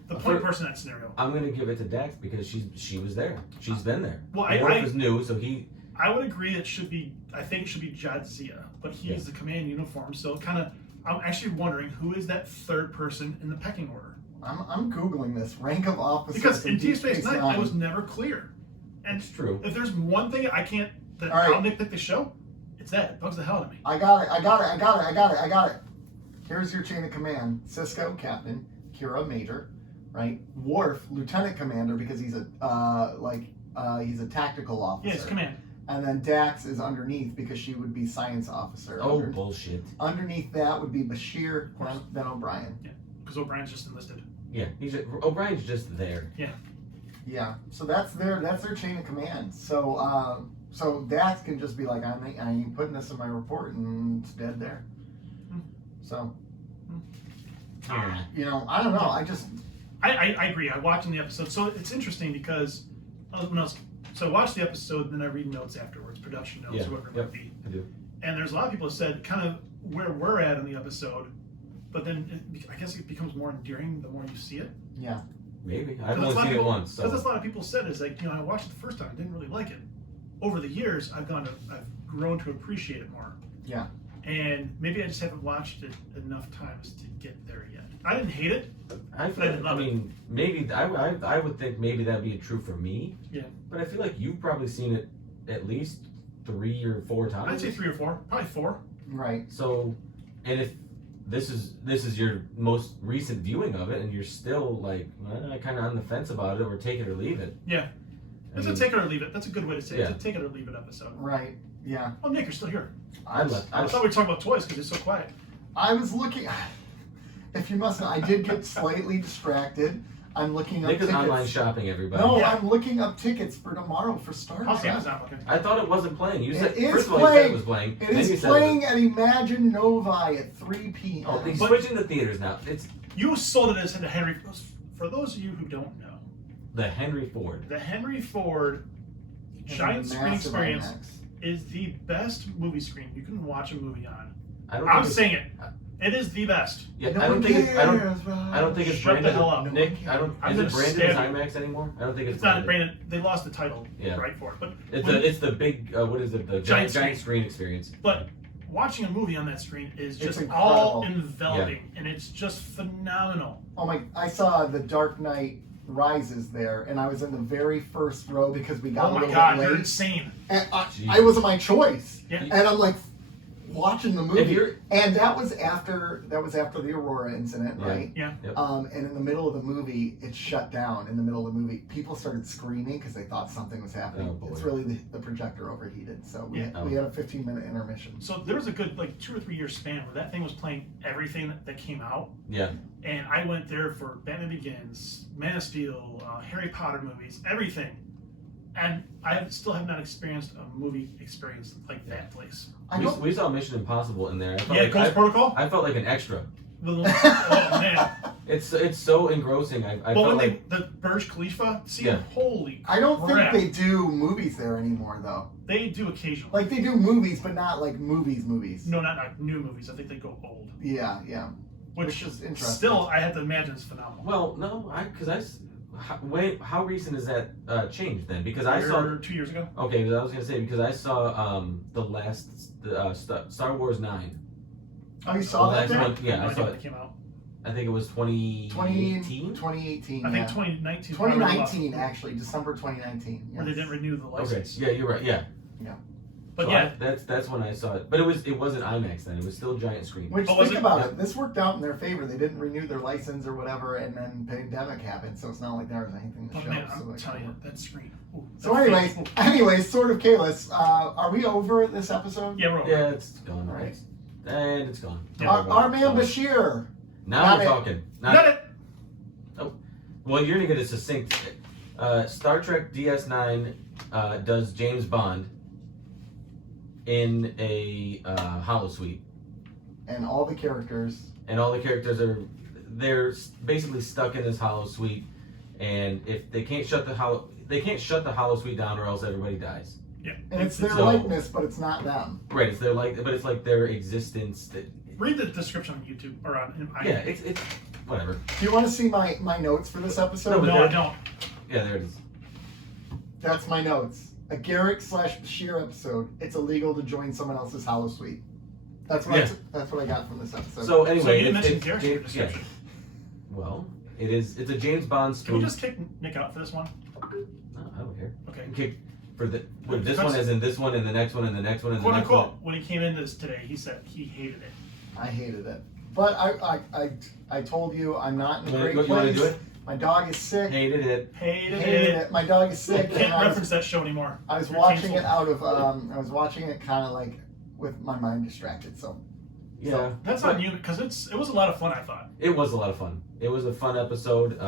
point person in that scenario? I'm gonna give it to Dax because she was there. She's been there. Well, Worf is new, so he. I would agree it should be, I think it should be Jadzia, but he is the command uniform, so I'm actually wondering who is that third person in the pecking order. I'm Googling this. Rank of officer. Because in Deep Space Nine, it was never clear. And It's true. if there's one thing All right. I'll nitpick the show, it's that. It bugs the hell out of me. I got it. Here's your chain of command. Cisco, captain. Kira, major. Right? Worf, lieutenant commander, because he's he's a tactical officer. Yeah, it's command. And then Dax is underneath because she would be science officer. Oh, bullshit. Underneath that would be Bashir, then O'Brien. Yeah, because O'Brien's just enlisted. Yeah, O'Brien's just there. Yeah. So that's their chain of command. So Dax can just be like, I ain't putting this in my report, and it's dead there. So I don't know. I agree. I watched the episode, so it's interesting because so I watched the episode, then I read notes afterwards, production notes, whoever it might be. I do. And there's a lot of people that said kind of where we're at in the episode, but then I guess it becomes more endearing the more you see it. Yeah. Maybe. I've only seen it once. Because that's a lot of people said is like, I watched it the first time, I didn't really like it. Over the years, I've grown to appreciate it more. Yeah. And maybe I just haven't watched it enough times to get there yet. I didn't hate it. Maybe I would think maybe that'd be true for me. Yeah. But I feel like you've probably seen it at least 3 or 4 times. I'd say 3 or 4, probably 4. Right. So, and if this is your most recent viewing of it, and you're still like kind of on the fence about it, or take it or leave it. Yeah. It's a take it or leave it. That's a good way to say it. Yeah. It's a take it or leave it episode. Right. Yeah. Oh, Nick, you're still here. I thought we were talking about toys because it's so quiet. I was looking. If you must know, I did get slightly distracted. I'm looking up Nick is tickets. online shopping, everybody. No, Yeah. I'm looking up tickets for tomorrow for Star How's Trek. Amazon looking? I thought it wasn't playing. You said It is first of all you said it playing. was playing. It then you is said playing at Imagine Novi at 3 p.m. Oh, he's But- switching the theaters now. It's You sold it as the Henry. For those of you who don't know, the Henry Ford. the Henry Ford It's a giant screen massive experience IMAX. is the best movie screen you can watch a movie on. I don't I'm think saying it. It is the best. Yeah, No I don't one think it's. I don't cares, think it's Shut the branded. hell up. Nick, I don't. I'm Is it gonna branded as stab you. IMAX anymore? I don't think It's not branded. They lost the title right for it. But It's the big. What is it? The Giant giant screen experience. But watching a movie on that screen is It's just all incredible. enveloping, and it's just phenomenal. Oh my! I saw The Dark Knight Rises there, and I was in the very first row because we got Oh a my little God, bit you're late. insane. And I Jesus. wasn't my choice. Yeah. And I'm like watching the If movie, you're- and that was after the Aurora incident, Yeah. right? Yeah. Yep. And in the middle of the movie, it shut down. In the middle of the movie, people started screaming because they thought something was happening. Oh, boy. It's really the projector overheated, so we Yeah. we had a 15-minute intermission. So there was a good 2 or 3 year span where that thing was playing everything that came out. Yeah. And I went there for Batman Begins, Man of Steel, Harry Potter movies, everything. And I still have not experienced a movie experience like that place. We saw Mission Impossible in there. I felt Yeah, like, Ghost Protocol? I felt like an extra. Oh, man. It's so engrossing. I But felt when like the Burj Khalifa scene, Yeah. holy I don't crap. think they do movies there anymore, though. They do occasionally. Like they do movies, but not like movies. No, not like new movies. I think they go old. Yeah, yeah. Which is interesting. still, I have to imagine is phenomenal. well, no, how recent is that change then? Because I saw 2 years ago. Okay, because I was gonna say because I saw Star Wars 9. Oh, you saw that there? One, yeah, No I idea saw when it. it came out. I think it was 2018. 2018. I think yeah. 2019. 2019, actually, December 2019. Where they didn't renew the Okay, license. yeah, you're right. Yeah, But so yeah, that's when I saw it. But it wasn't IMAX then. It was still giant screen. Which, Oh, was think it? about Yeah. it, this worked out in their favor. They didn't renew their license or whatever, and then pandemic happened, so it's not like there was anything to but show. man, so I'm it telling you, worked. that screen. Ooh, So that anyways, sort of Kahless. Are we over this episode? Yeah, we're over. Yeah, it's gone. Right. And it's gone. Yeah. Our man Bashir. Now Got we're it. talking. Got it. Well, you're gonna get a succinct. Star Trek DS9 does James Bond in a holosuite, And all the characters. and all the characters they're basically stuck in this holosuite, and if they can't shut the holosuite down, or else everybody dies. Yeah. And it's their So- likeness, but it's not them. Right? It's but it's like their existence. That, Read the description on YouTube or on. yeah, it's whatever. Do you want to see my notes for this episode? No, but No, I don't. Yeah, there it is. That's my notes. A Garrick/Bashir episode. It's illegal to join someone else's holosuite. That's what Yeah. that's what I got from this episode. So So anyway, you didn't mention it's Garrick in your James, yeah. description. Well, it's a James Bond Can we spoof. just kick Nick out for this one? No, I don't care. Okay. Kick for with this one as in this one and the next one and the next one and the Quote next unquote. one. When he came in this today, he said he hated it. I hated it. But I told you I'm not in a great You want to place. do it? My dog is sick. Hated it. Hated Hated it. it. My dog is sick. Can't and I was- reference that show anymore. I was You're watching it canceled. out of I was watching it kind of like with my mind distracted. So Yeah. That's on you because it was a lot of fun. I thought. It was a lot of fun. It was a fun episode.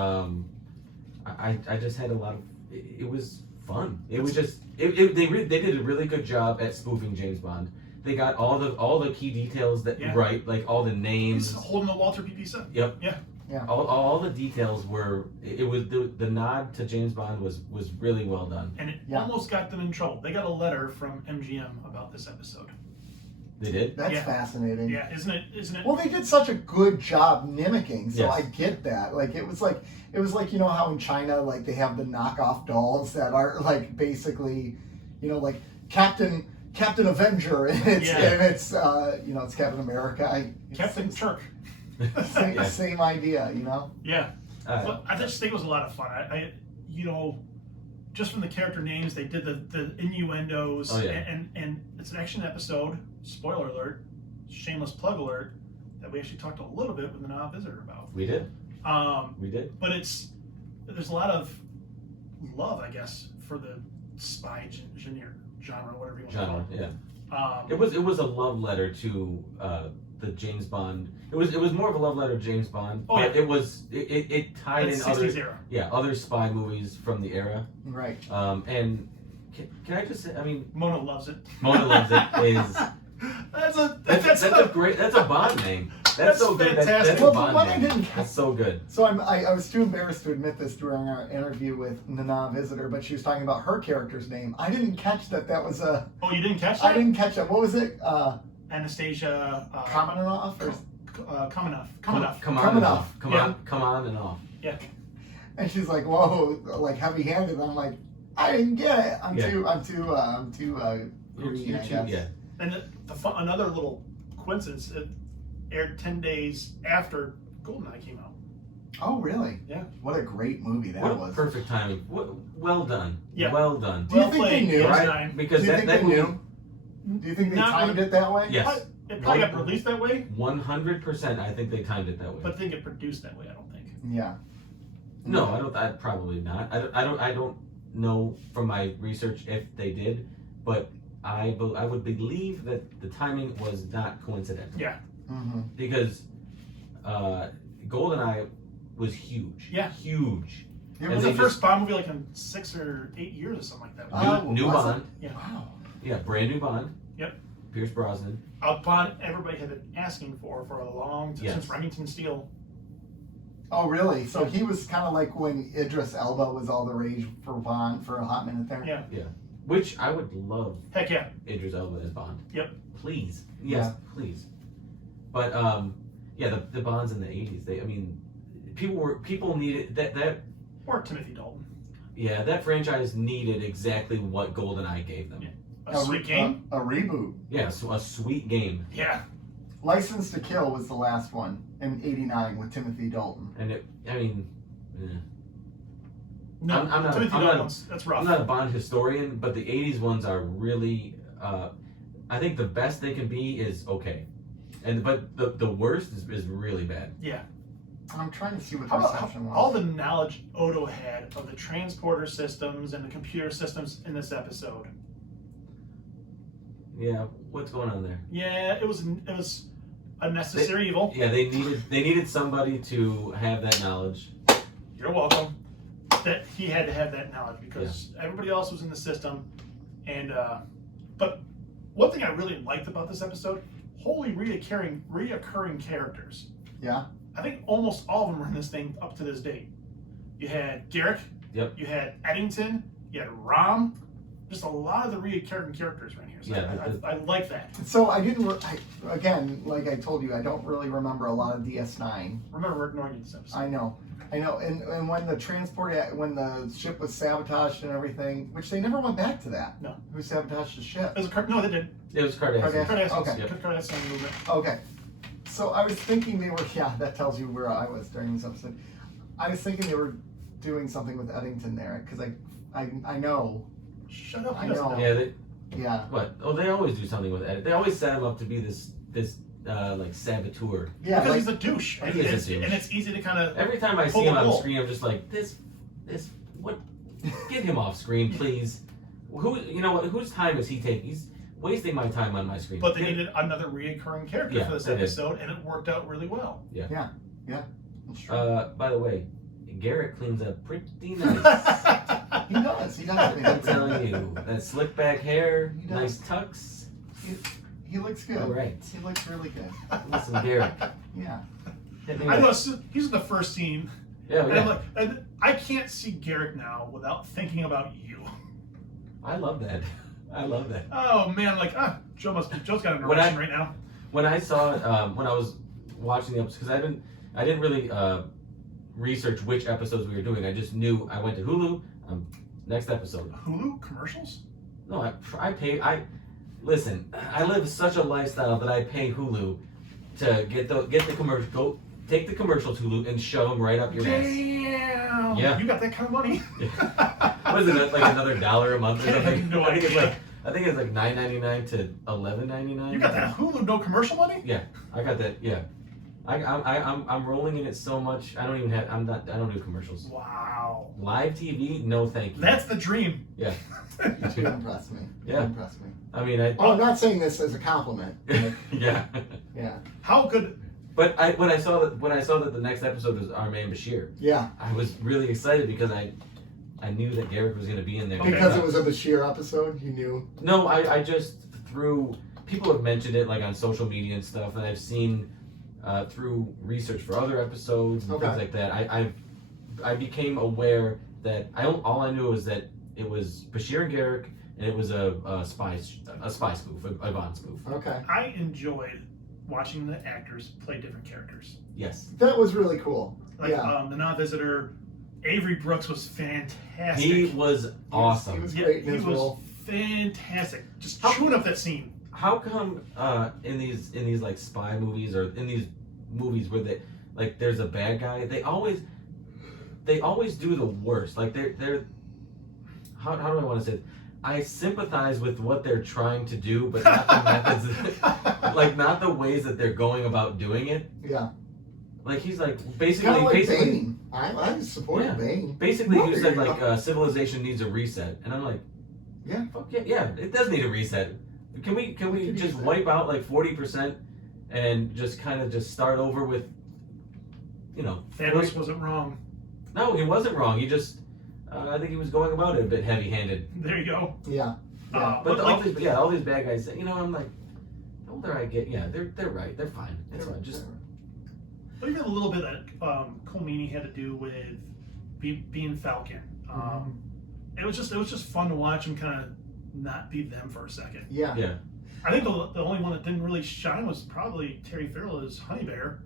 I just had a lot of. It was fun. It was just. They did a really good job at spoofing James Bond. They got all the key details that Yeah. right, like all the names. He's holding the Walter P.P. set. Yep. Yeah. Yeah. All the details were. It was the nod to James Bond was really well done. And it Yeah. almost got them in trouble. They got a letter from MGM about this episode. They did. that's Yeah. fascinating. Yeah, isn't it? Isn't it? Well, they did such a good job mimicking, so Yes. I get that. Like it was like you know how in China like they have the knockoff dolls that are like basically, you know, like Captain Avenger and it's Yeah. it's it's Captain America. Captain Turk. Yeah. Same idea, you know. Yeah. Uh, But I just think it was a lot of fun. I just from the character names, they did the innuendos, Oh, yeah. and it's an action episode. Spoiler alert, shameless plug alert, that we actually talked a little bit with the Now Visitor about. we did. Um, We did. but there's a lot of love, I guess, for the spy genre, whatever you want Genre. to Yeah. call it. It was a love letter to the James Bond. It was more of a love letter to James Bond. Oh, but yeah. it tied in It's other 60s era. other spy movies from the era. Right. And can I just say, I mean, Mona loves it. Mona loves it. Is that's a Bond name. That's so good. fantastic. That's Well, a the Bond one I name. didn't That's so good. So I was too embarrassed to admit this during our interview with Nana Visitor, but she was talking about her character's name. I didn't catch that was a. Oh, you didn't catch that? I didn't catch that. What was it? Anastasia. Kamenov or Kamenov. Come on Coming and off. off. Come Yeah. on. Come on and off. And she's like, "Whoa, like heavy-handed." And I'm like, "I didn't get it. I'm Yeah. too green, You're I too- guess." yeah. And another little coincidence, it aired 10 days after GoldenEye came out. Oh, really? Yeah. What a great movie that What was. perfect timing. Well done. Yeah. Well done. Do you Well think they played, knew? DS9. Right? Because Do you that think that they movie. knew? Do you think they Not timed it that way? Yes. It probably got released that way, 100%. I think they timed it that way. but didn't get produced that way, I don't think. Yeah. No, I don't. Probably not. I don't know from my research if they did, but I would believe that the timing was not coincidental. Yeah. Mm-hmm. Because GoldenEye was huge. Yeah. Huge. It It And was they the first Bond movie like in 6 or 8 years or something like that. Oh, New was Bond. Yeah. Wow. Yeah, brand new Bond. Yep. Pierce Brosnan. A Bond everybody had been asking for a long time, Yes. since Remington Steele. Oh, really? So he was kind of like when Idris Elba was all the rage for Bond for a hot minute there. Yeah. Which I would love Heck yeah. Idris Elba as Bond. Yep. Please. Yes, please. But the Bonds in the 80s, people needed that Or Timothy Dalton. Yeah, that franchise needed exactly what GoldenEye gave them. Yeah. A sweet game? A reboot. Yeah, so a sweet game. Yeah. License to Kill was the last one in '89 with Timothy Dalton. And No, I'm not- Timothy I'm not- Dalton's, that's rough. I'm not a Bond historian, but the 80s ones are really, I think the best they can be is okay. But the worst is really bad. Yeah. I'm trying to see what the How about reception was. all the knowledge Odo had of the transporter systems and the computer systems in this episode? Yeah, what's going on there? Yeah, it was a necessary evil. Yeah, they needed somebody to have that knowledge. You're welcome. That he had to have that knowledge because everybody else was in the system. And but one thing I really liked about this episode, wholly reoccurring characters. Yeah. I think almost all of them were in this thing up to this date. You had Garrick. Yep. You had Eddington. You had Rom. Just a lot of the reoccurring characters right here. So Yeah, I like that. So I didn't. Again, like I told you, I don't really remember a lot of DS9. Remember, we're ignoring you this episode. I know. And when the when the ship was sabotaged and everything, which they never went back to that. No. Who sabotaged the ship? It was no, they did. It was Cardassians. Cardassians. Cardassians. Okay. Cardassian movement. Okay. So I was thinking they were. Yeah, that tells you where I was during this episode. I was thinking they were doing something with Eddington there because I know. Shut up. I know. Yeah, Yeah. what? Oh, they always do something with Ed. They always set him up to be this like saboteur. Yeah. Because Like, he's a douche. And He is a it's, douche. and it's easy to kind of. Every time I Pull see him the on the wool. screen, I'm just like, this, what? Get him off screen, please. You know what? Whose time is he taking? He's wasting my time on my screen. But they needed another reoccurring character Yeah, for this they did. episode, and it worked out really well. that's true. By the way, Garrett cleans up pretty nice. He does. He does. I'm telling you, that slick back hair, He does. nice tucks. He looks good. All right. He looks really good. Listen, Garrett. Yeah. hit me I with- know he's in the first scene, Yeah, and I'm yeah. like, and I can't see Garrick now without thinking about you. I love that. I love that. Oh man, like Joe's got an When erection right now. When I saw it, when I was watching the episode, because I didn't really research which episodes we were doing. I just knew I went to Hulu. Next episode. Hulu commercials? No, I listen. I live such a lifestyle that I pay Hulu to get the commercial. Go take the commercials Hulu and shove them right up your ass. Damn! Yeah. You got that kind of money? What is it, like another $1 a month or I have something? no I think it's idea. like $9.99 to $11.99. You got that Hulu no commercial money? Yeah, I got that. Yeah, I'm rolling in it so much. I don't do commercials. Wow. Live TV, no thank you. That's the dream. Yeah. You impress me. You Yeah. impress me. I mean, Oh, I'm not saying this as a compliment. yeah. Yeah. How good? But when I saw that the next episode was our Man Bashir, Yeah. I was really excited because I knew that Garrick was going to be in there. Okay. Because it was a Bashir episode, you knew. No, I just through people have mentioned it like on social media and stuff, and I've seen through research for other episodes and Okay. things like that. I became aware that all I knew was that it was Bashir and Garrick, and it was a spy spoof, a Bond spoof. Okay. I enjoyed watching the actors play different characters. Yes, That was really cool. Like Yeah. the non-visitor, Avery Brooks was fantastic. he was awesome. He was Yeah, great in he his was role. fantastic. Just How- chewing up that scene. How come in these like spy movies or in these movies where there's a bad guy, they always do the worst. Like they're how do I want to say it? I sympathize with what they're trying to do, but not the methods, like not the ways that they're going about doing it. Yeah. Like he's like It's kind of like basically Bane. I supported Yeah. Bane. basically No, you there said you like civilization needs a reset, and I'm like, Yeah. fuck yeah, it does need a reset. Can we could just use that. wipe out like 40% and just kind of just start over with, Thanos wasn't wrong. No, he wasn't wrong. He just I think he was going about it a bit heavy-handed. There you go. Yeah. But all these bad guys, I'm like, the older I get, they're right. They're fine. It's fine. Just But even a little bit that Cole Meany had to do with being Falcon. It was just fun to watch him kind of not be them for a second. Yeah. yeah. I think the only one that didn't really shine was probably Terry Farrell as Honey Bear.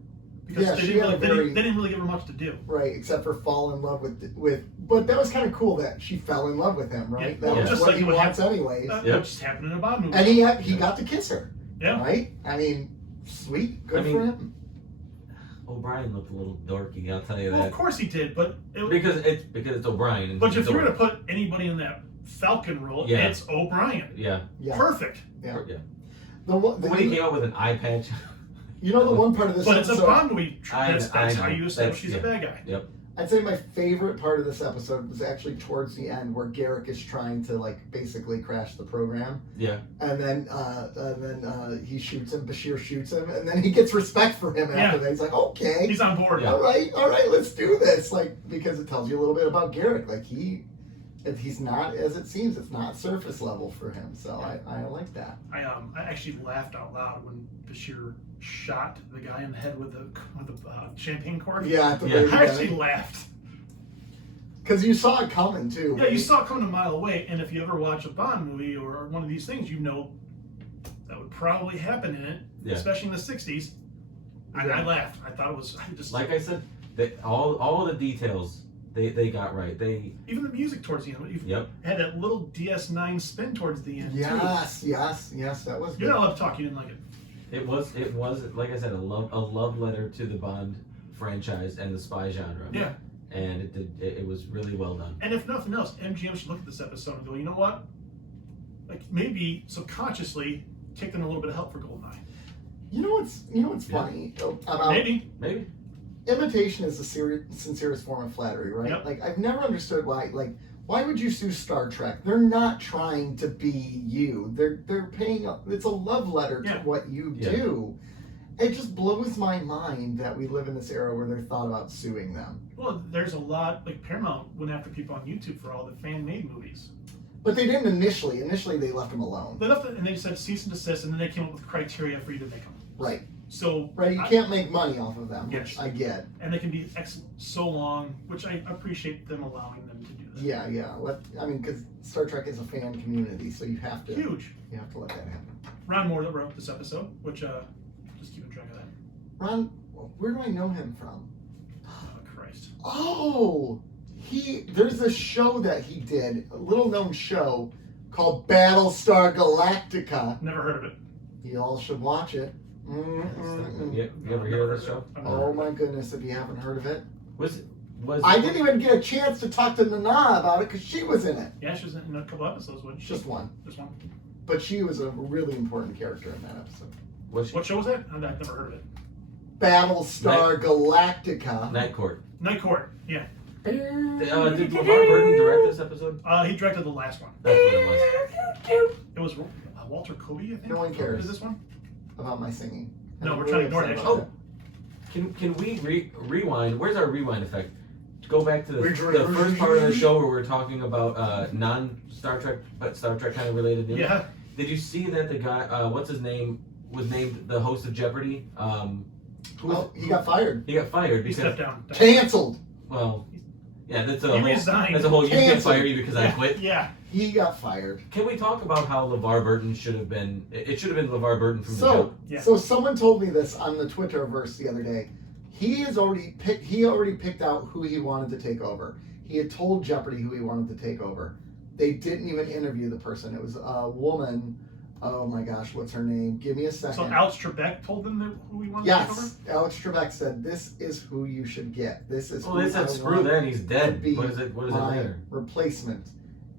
because Yeah, they she didn't, had really, a very- they didn't really give her much to do. Right, except for fall in love with. But that was kind of cool that she fell in love with him, right? Yeah. That was Just what like he what wants anyways. That Yep. just happened in a Bond movie. And he got to kiss her. Yeah. Right? I mean, sweet. Good I mean, for him. O'Brien looked a little dorky, I'll tell you Well, that. of course he did, but Because it's O'Brien. And but he's if you were to dorky. put anybody in that Falcon role, Yeah. it's O'Brien. Yeah. Yeah. Perfect. Yeah. Yeah. The When he came up with an eye patch. you know the one part of this But it's a episode. Bond movie. I That's how know. you establish he's a That's- bad guy. I'd say my favorite part of this episode was actually towards the end, where Garrick is trying to like basically crash the program, Yeah. and then he shoots him. Bashir shoots him, and then he gets respect for him after Yeah. that. He's like, okay, He's on board. Yeah. all right, let's do this. Like, because it tells you a little bit about Garrick. Like he's not as it seems. It's not surface level for him. So I like that. I actually laughed out loud when Bashir shot the guy in the head with the champagne cork. Yeah, at the Yeah. very I actually beginning. laughed. Because you saw it coming too. Yeah, you saw it coming a mile away, and if you ever watch a Bond movie or one of these things, you know that would probably happen in it, Yeah. especially in the '60s. And Yeah. I laughed. I thought it was just Like I said, all the details they got right. even the music towards the end. Even Yep. had that little DS9 spin towards the end. Yes, that was Too. good. You're not allowed to talk. You didn't like it. It was like I said, a love letter to the Bond franchise and the spy genre. Yeah. And it was really well done. And if nothing else, MGM should look at this episode and go, you know what? Like maybe subconsciously take them a little bit of help for Goldeneye. You know what's Yeah. funny about Maybe. imitation is the sincerest form of flattery, right? Yep. Like I've never understood why would you sue Star Trek? They're not trying to be you. They're paying it's a love letter to Yeah. what you Yeah. do. It just blows my mind that we live in this era where they're thought about suing them. Well, there's a lot, like Paramount went after people on YouTube for all the fan-made movies. But they didn't initially. Initially, they left them alone. They left it and they said cease and desist, and then they came up with criteria for you to make them. Right. So, Right. You can't make money off of them, Yes. which I get. and they can be so long, which I appreciate them allowing them to do that. Yeah. Because Star Trek is a fan community, so you have to Huge. let that happen. Ron Moore that wrote this episode, which just keeping track of that. Ron, where do I know him from? Oh, Christ. Oh, there's a show that he did, a little known show called Battlestar Galactica. Never heard of it. You all should watch it. You ever hear of this show? Oh my goodness, if you haven't heard of it. Was I didn't even get a chance to talk to Nana about it because she was in it. Yeah, she was in a couple episodes, wasn't she? Just one. Just one. But she was a really important character in that episode. What show was that? I've never heard of it. Battlestar Galactica. Night Court. Night Court. Yeah. Did LeVar Burton direct this episode? He directed the last one. That's what it was. It was Walter Kobe, I think. No one cares. Is this one? About my singing. No, I'm we're really trying to ignore upset it, about actually. Can we rewind? Where's our rewind effect? To go back to the Rewind. first part of the show where we're talking about non-Star Trek but Star Trek kind of related news. Yeah. Did you see that the guy, what's his name, was named the host of Jeopardy? He got fired. He got fired He because stepped down. Canceled. well, yeah, that's a He whole, resigned. that's a whole. You can't Canceled. fire you because I quit. Yeah. He got fired. Can we talk about how LeVar Burton should have been? It should have been LeVar Burton from the So, jump. Yeah. so someone told me this on the Twitterverse the other day. He already picked out who he wanted to take over. He had told Jeopardy who he wanted to take over. They didn't even interview the person. It was a woman. Oh my gosh, what's her name? Give me a second. So Alex Trebek told them who he wanted to take over? Yes, Alex Trebek said, "This is who you should get. This is Well, who they said I screw want that. He's to dead. be What does it my matter? replacement."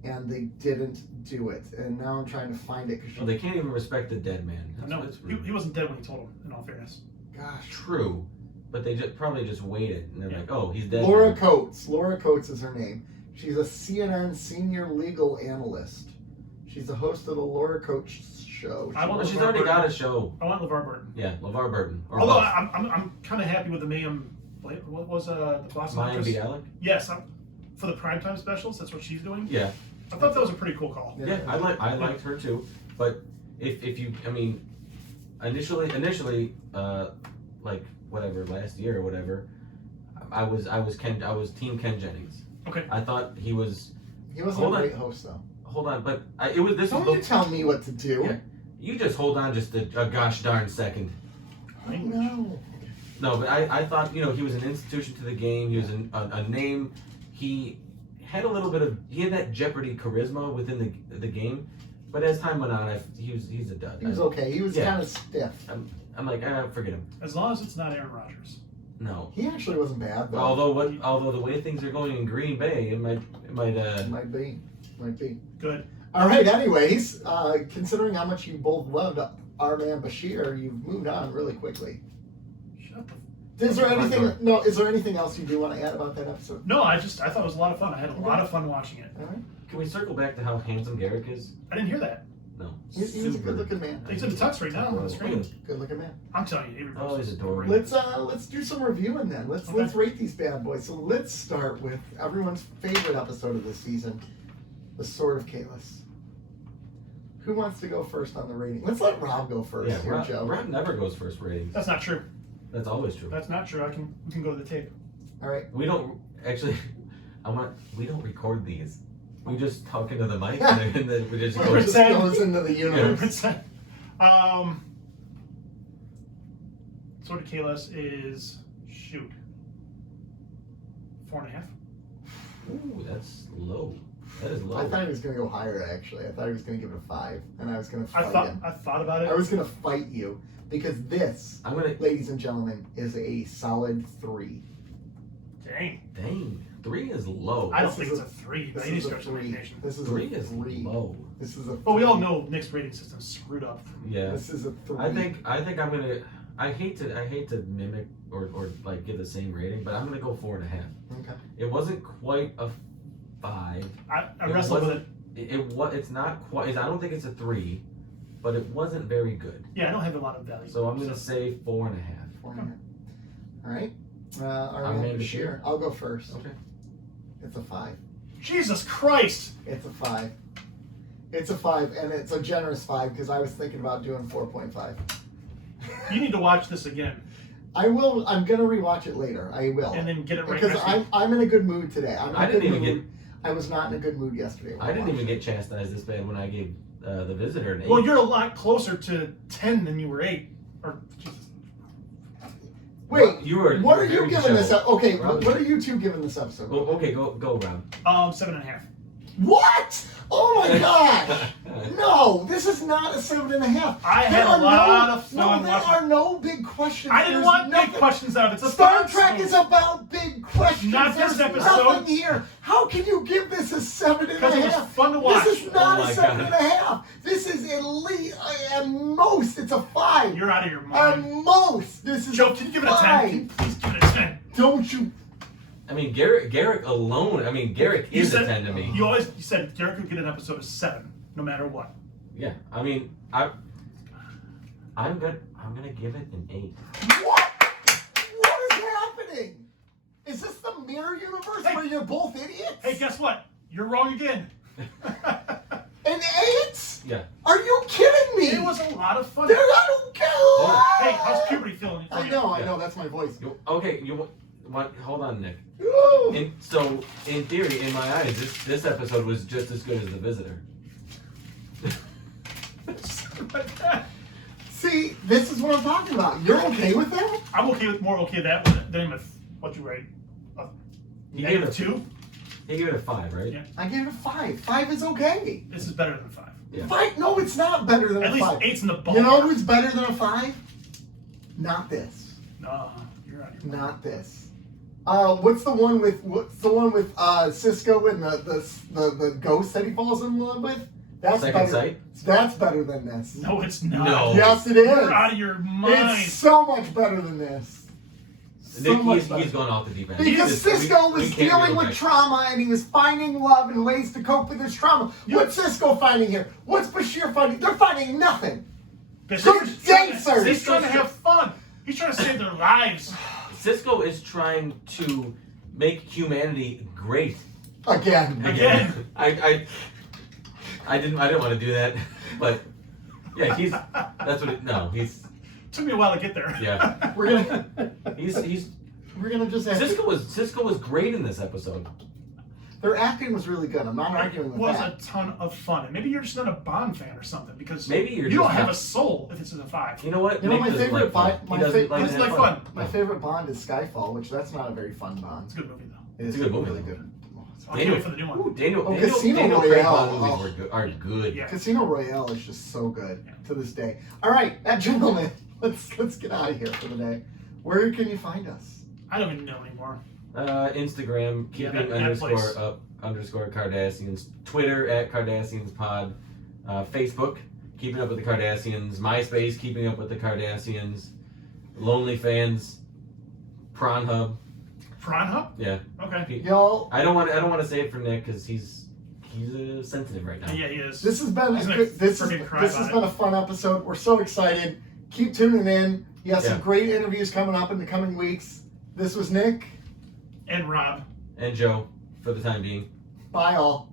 And they didn't do it. And now I'm trying to find it Well, they can't even respect the dead man. No, That's rude. he wasn't dead when he told him, in all fairness. gosh. True, but they probably just waited and they're Yeah. like, oh, he's dead. Laura now. Coates. Laura Coates is her name. She's a CNN senior legal analyst. She's the host of the Laura Coates show. Well, she's already got a show. I want LeVar Burton. Yeah, LeVar Burton. Or Although Buff. I'm kind of happy with the Mayhem. What was the Blossom Mayim actress? Bialik? Yes, for the primetime specials. That's what she's doing. Yeah, I thought that was a pretty cool call. yeah. I liked her too. But if you, I mean, initially, like whatever last year or whatever, I was Team Ken Jennings. Okay. I thought he was. He wasn't Hold a on. great host though. Hold on, but it was this. Don't was you tell me what to do. Yeah. You just hold on just a gosh darn second. I know. No, but I thought, he was an institution to the game. He was a name. He had a little bit of, he had that Jeopardy charisma within the game. But as time went on, he's a dud. He was okay. He was kind of stiff. I'm like, forget him. As long as it's not Aaron Rodgers. No. He actually wasn't bad, though. Although the way things are going in Green Bay, it might Might be. Good. All right. Anyways, considering how much you both loved our Man Bashir, you've moved on really quickly. Shut the. Is there anything? No. Is there anything else you do want to add about that episode? No, I thought it was a lot of fun. I had a lot of fun watching it. All right. Can we circle back to how handsome Garrick is? I didn't hear that. No. He's a good-looking man. He's in the tux right now on the screen. Good-looking man. I'm telling you, Oh, he's adorable. Let's do some reviewing then. Let's rate these bad boys. So let's start with everyone's favorite episode of the season, The Sword of Kahless. Who wants to go first on the rating? Let's let Rob go first. Yeah, here, Joe. Rob never goes first for ratings. That's not true. That's always true. That's not true. We can go to the tape. All right. We don't actually. We don't record these. We just talk into the mic and then we just go. It just goes into the universe. Sword of Kahless is 4.5. Ooh, that's low. That is low. I thought he was going to go higher, actually. I thought he was going to give it a 5, and I was going to fight him. I thought about it. I was going to fight you, because this, ladies and gentlemen, is a solid 3. Dang. 3 is low. I don't think it's a 3. This I need is to a start some 3. resignation. This is 3 a is 3. low. This is a 3. But we all know Nick's rating system's screwed up. Yeah. This is a 3. I think I'm gonna. I hate to mimic or like give the same rating, but I'm gonna go 4.5. Okay. It wasn't quite a 5. I wrestled with it. It's not quite. I don't think it's a 3, but it wasn't very good. Yeah, I don't have a lot of value. So I'm gonna say 4.5. 4.5. All right. Our I'm Man Man Bashir. I'll go first. Okay. It's a 5. Jesus Christ! It's a 5. It's a 5, and it's a generous 5 because I was thinking about doing 4.5. You need to watch this again. I will. I'm gonna rewatch it later. I will. And then get it right because next week. I'm in a good mood today. I didn't even get. I was not in a good mood yesterday. I didn't even get chastised this bad when I gave the visitor an 8. Well, you're a lot closer to 10 than you were 8. Or Jesus. Wait, you were. What are you giving this? Okay, Rob, what are you two giving this episode? Go, Rob. 7.5. What? Oh my gosh! No, this is not a 7.5. I had a lot of fun. No, there are no big questions. I didn't want big questions out of it. It's a Star Trek is about big questions. Not this There's episode. Nothing here. How can you give this a 7.5? Because it was fun to watch. This is not Oh a my 7.5. This is at least, at most, it's a 5. You're out of your At mind. most, this is Joe, a can you give it a 10? 5. Can you please give it a 10? Don't you? I mean, Garrick alone. I mean, Garrick is a 10 to me. You said Garrick would get an episode of 7, no matter what. Yeah, I mean, I'm gonna give it an 8. What? What is happening? Is this the mirror universe where you're both idiots? Hey, guess what? You're wrong again. An 8? Yeah. Are you kidding me? It was a lot of fun. Dude, I don't care. Hey, how's puberty feeling? I know, that's my voice. You want? Hold on, Nick. Ooh. So, in theory, in my eyes, this episode was just as good as The Visitor. See, this is what I'm talking about. You're okay with that? I'm more okay with that than with what you rate. You gave it a -2? He gave it a 5, right? Yeah. I gave it a 5. 5 is okay. This is better than 5. Yeah. 5? No, it's not better than At a least 5. 8's in the ballpark. You know who's better than a 5? Not this. No, you're out of your mind. Not this. What's the one with Cisco and the ghost that he falls in love with? That's Second better. Sight? That's better than this. No, it's not. No. Yes, it is. You're out of your mind. It's so much better than this. Nick, much he's better. gone off the deep end. Because Cisco was we can't dealing go with back. trauma and he was finding love and ways to cope with his trauma. What's Cisco finding here? What's Bashir finding? They're finding nothing. Bashir's day, sir. He's trying to have fun. He's trying to save their lives. Cisco is trying to make humanity great Again. I didn't want to do that, but yeah, he's Took me a while to get there. yeah. We're gonna He's just have Cisco was great in this episode. Their acting was really good. I'm not arguing with It was that. a ton of fun. And maybe you're just not a Bond fan or something because Maybe you're you just don't have not- a soul if it's in a 5. You know what? You know, Nick my doesn't favorite like fun. my He doesn't fa- like Doesn't to have like fun. fun. My favorite Bond is Skyfall, which that's not a very fun Bond. It's a good movie though. It is a good movie, really though. good. I can't wait for the new one. Ooh, Daniel Casino Craig Royale. Bond movies Oh. are good. Yeah. Casino Royale is just so good Yeah. to this day. All right, gentlemen, let's get out of here for the day. Where can you find us? I don't even know anymore. Instagram, Yeah, keeping that place. _ Cardassians. Twitter @CardassiansPod. Facebook, Keeping Up with the Cardassians. MySpace, Keeping Up with the Cardassians. Lonely Fans. Prawn Hub. Prawn Hub? Yeah. Okay. Y'all, I don't want to say it for Nick because he's sensitive right now. Yeah, he is. this has been He's gonna this freaking cry has about been a fun episode. We're so excited. Keep tuning in. You have some Yeah. great interviews coming up in the coming weeks. This was Nick. And Rob. And Joe, for the time being. Bye all.